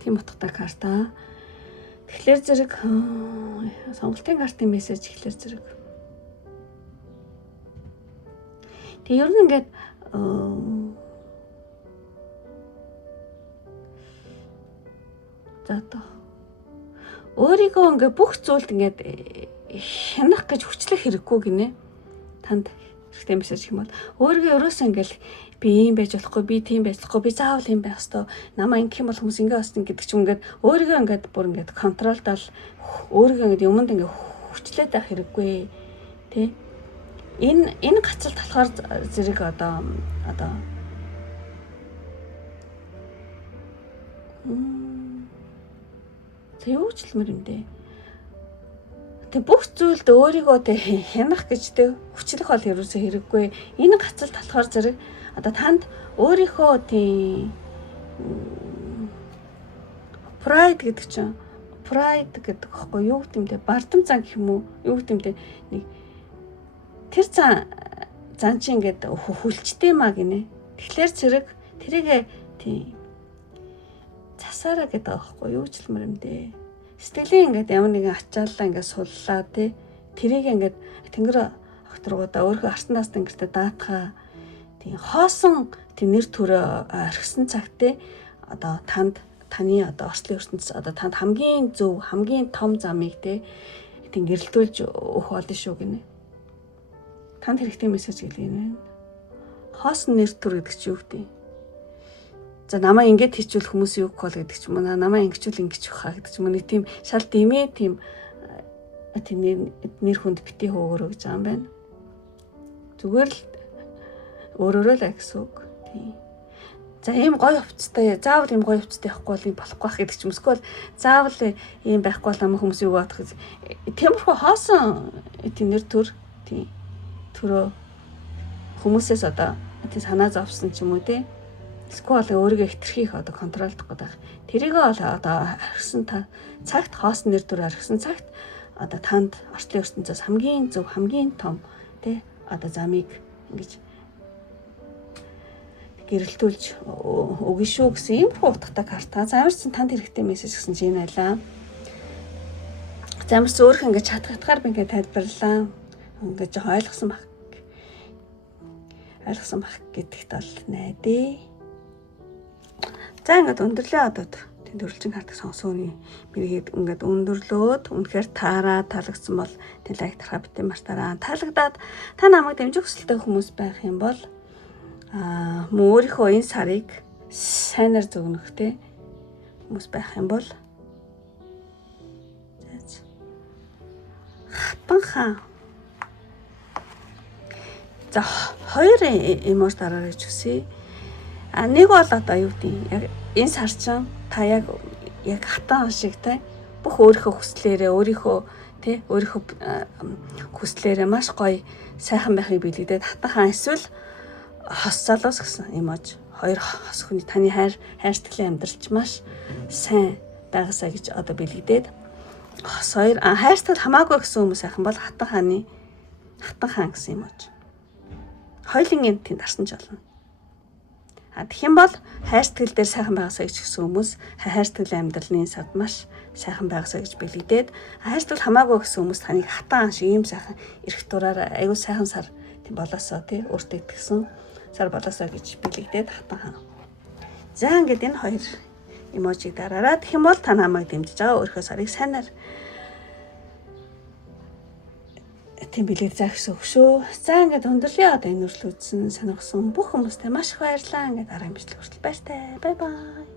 Тийм утгатай карта. Тэгэхээр зэрэг сонголтын картын мессеж ихлээр зэрэг. Тэг ер нь ингээд за одоо өөрийгөө ингээд бүх зүйлд ингээд хянах гэж хүчлэх хэрэггүй гинэ. Танд хэрэгтэй мессеж юм бол өөрийгөө ерөөсөө ингээд би ийм байж болохгүй, би тийм байж болохгүй, би заавал юм байх ёстой. Намаа ингэх юм бол хүмүүс ингэ басна гэдэг ч юм ингээд өөрийгөө ингээд бүр ингээд контролдол өөрийгөө ингээд юмд ингээд хүчлээд байх хэрэггүй тий. Энэ гацалт болохоор зэрэг одоо юу ч хэлмэр юм дээ. Тэг бүх зүйлд өөрийгөө тэг хянах гэж тэг хүчлэх бол ерөөсөө хэрэггүй. Энэ гацалт болохоор зэрэг одоо танд өөрийнхөө тийм pride гэдэг чинь pride гэдэг хэвгүй юу гэдэг юм те бардам зан гэх юм уу юу гэдэг юм те нэг тэр зан чи ингээд хүлчтэй маа гинэ. Тэгэхээр зэрэг тэрийгэ тийм засаараа гэдэг аахгүй юу ч хэлмэр юм дээ. Сэтгэлийн ингээд ямар нэгэн ачааллаа ингээд суллаа тий. Тэрийг ингээд тэнгэр огторгуудаа өөрийнхөө артнаас тэнгэртээ даатгаа. Тийм хоосон тийм нэр төрөө орхисон цагт тий одоо таны одоо орчлын ертөнцид одоо танд хамгийн зөв хамгийн том замыг тий тийм гэрэлтүүлж өгөх болно шүү гинэ. Танд хэрэгтэй мессеж гэлгэнэ. Хоосон нэр төр гэдэг чи юу гэдэг. За намаа ингэж хийчихвэл хүмүүс юу гэх вэ гэдэг ч юм уу. Намаа ингэчүүл ингэж баха гэдэг ч юм уу. Нэг тийм шал дэмээ тийм нэр хүнд бити хөөгөрөө гэж байгаа юм байна. Зүгээр л өөрөөрөө л гэсэн үг. Тийм. За ийм гоё хувцастай заавал ийм гоё хувцастай явахгүй бол ийм болохгүй байх гэдэг ч юм. Эсвэл заавал ийм байхгүй бол намаа хүмүүс юу бодох гэж. Тиймэрхүү хоосон тийм нэр төр тийм төрөө хүмүүсээс одоо тийм санаа зовсон ч юм уу тий. Эсвэл өөрийгөө хэтэрхийх одоо контролдох гэдэг. Тэрийг одоо архисан цагт хоосон нэр төр архисан цагт одоо танд орчлын ертөнцөөс хамгийн зөв хамгийн том тий одоо замыг ингэж гэрэлтүүлж өгнө шүү гэсэн юм хөө утгатай карта. Замарсан танд хэрэгтэй мессеж гэсэн чинь байлаа. Замарсан өөрх ингэж хатгатгаар би ингэ тайлбарлаа. Ингэж ойлгосон баг гэдэгт бол найдаа. За ингээд өндөрлөө одоо тийм дөрвөлжин картыг сонсооны бигээд ингээд өндөрлөөд үнэхээр таалагдсан бол тийм лайк тархаа битэн мартаараа. Таалагдаад та намайг дэмжих хүсэлтэй хүмүүс байх юм бол мөн өөрийнхөө энэ сарыг сайнаар зөгнөхтэй хүмүүс байх юм бол Хатан хаан. За хоёр эмож дараарай гэж үсэ. Нэг бол одоо юу гэдэг яг энэ сар чинь та яг хатан шиг те бүх өөрийнхөө хүслээрээ өөрийнхөө хүслээрээ маш гоё сайхан байхыг бэлэгдээд хатан хаан эсвэл хос залуус гэсэн эмож. Хоёр хос хүний таны хайр сэтгэлийн амьдралч маш сайн байгаасаа гэж одоо бэлэгдээд хос хоёр хайр сэтгэл хамаагүй гэсэн хүмүүс сайхан бол хатан хаан гэсэн эмож. Хоёулын тэнд дарсан ч болно. Тэгэх юм бол хайр сэтгэл дээр сайхан байгаасаа гэж гэсэн хүмүүс хайр сэтгэлийн амьдралын сад маш сайхан байгаасаа гэж бэлэгдээд хайр сэтгэл хамаагүй гэсэн хүмүүс таныг хатан шиг ийм сайхан эрх дураараа аюу сайхан сар тийм болоосоо тий өөртөө итгэсэн сар болоосоо гэж бэлэгдээд хатан хаан. За ингээд энэ хоёр эможиг дараараа тэгэх юм бол та намайг дэмжиж байгаа өөрийнхөө сарыг сайнаар тийм билээ заа гэсэн үг шүү. За ингээд өндөрлөө одоо энэ үргэлжлүүлсэн сонирхсан бүх хүмүүстээ маш их баярлалаа. Ингээд дараа нь бичлэг хүртэл баяртай. Бай бай.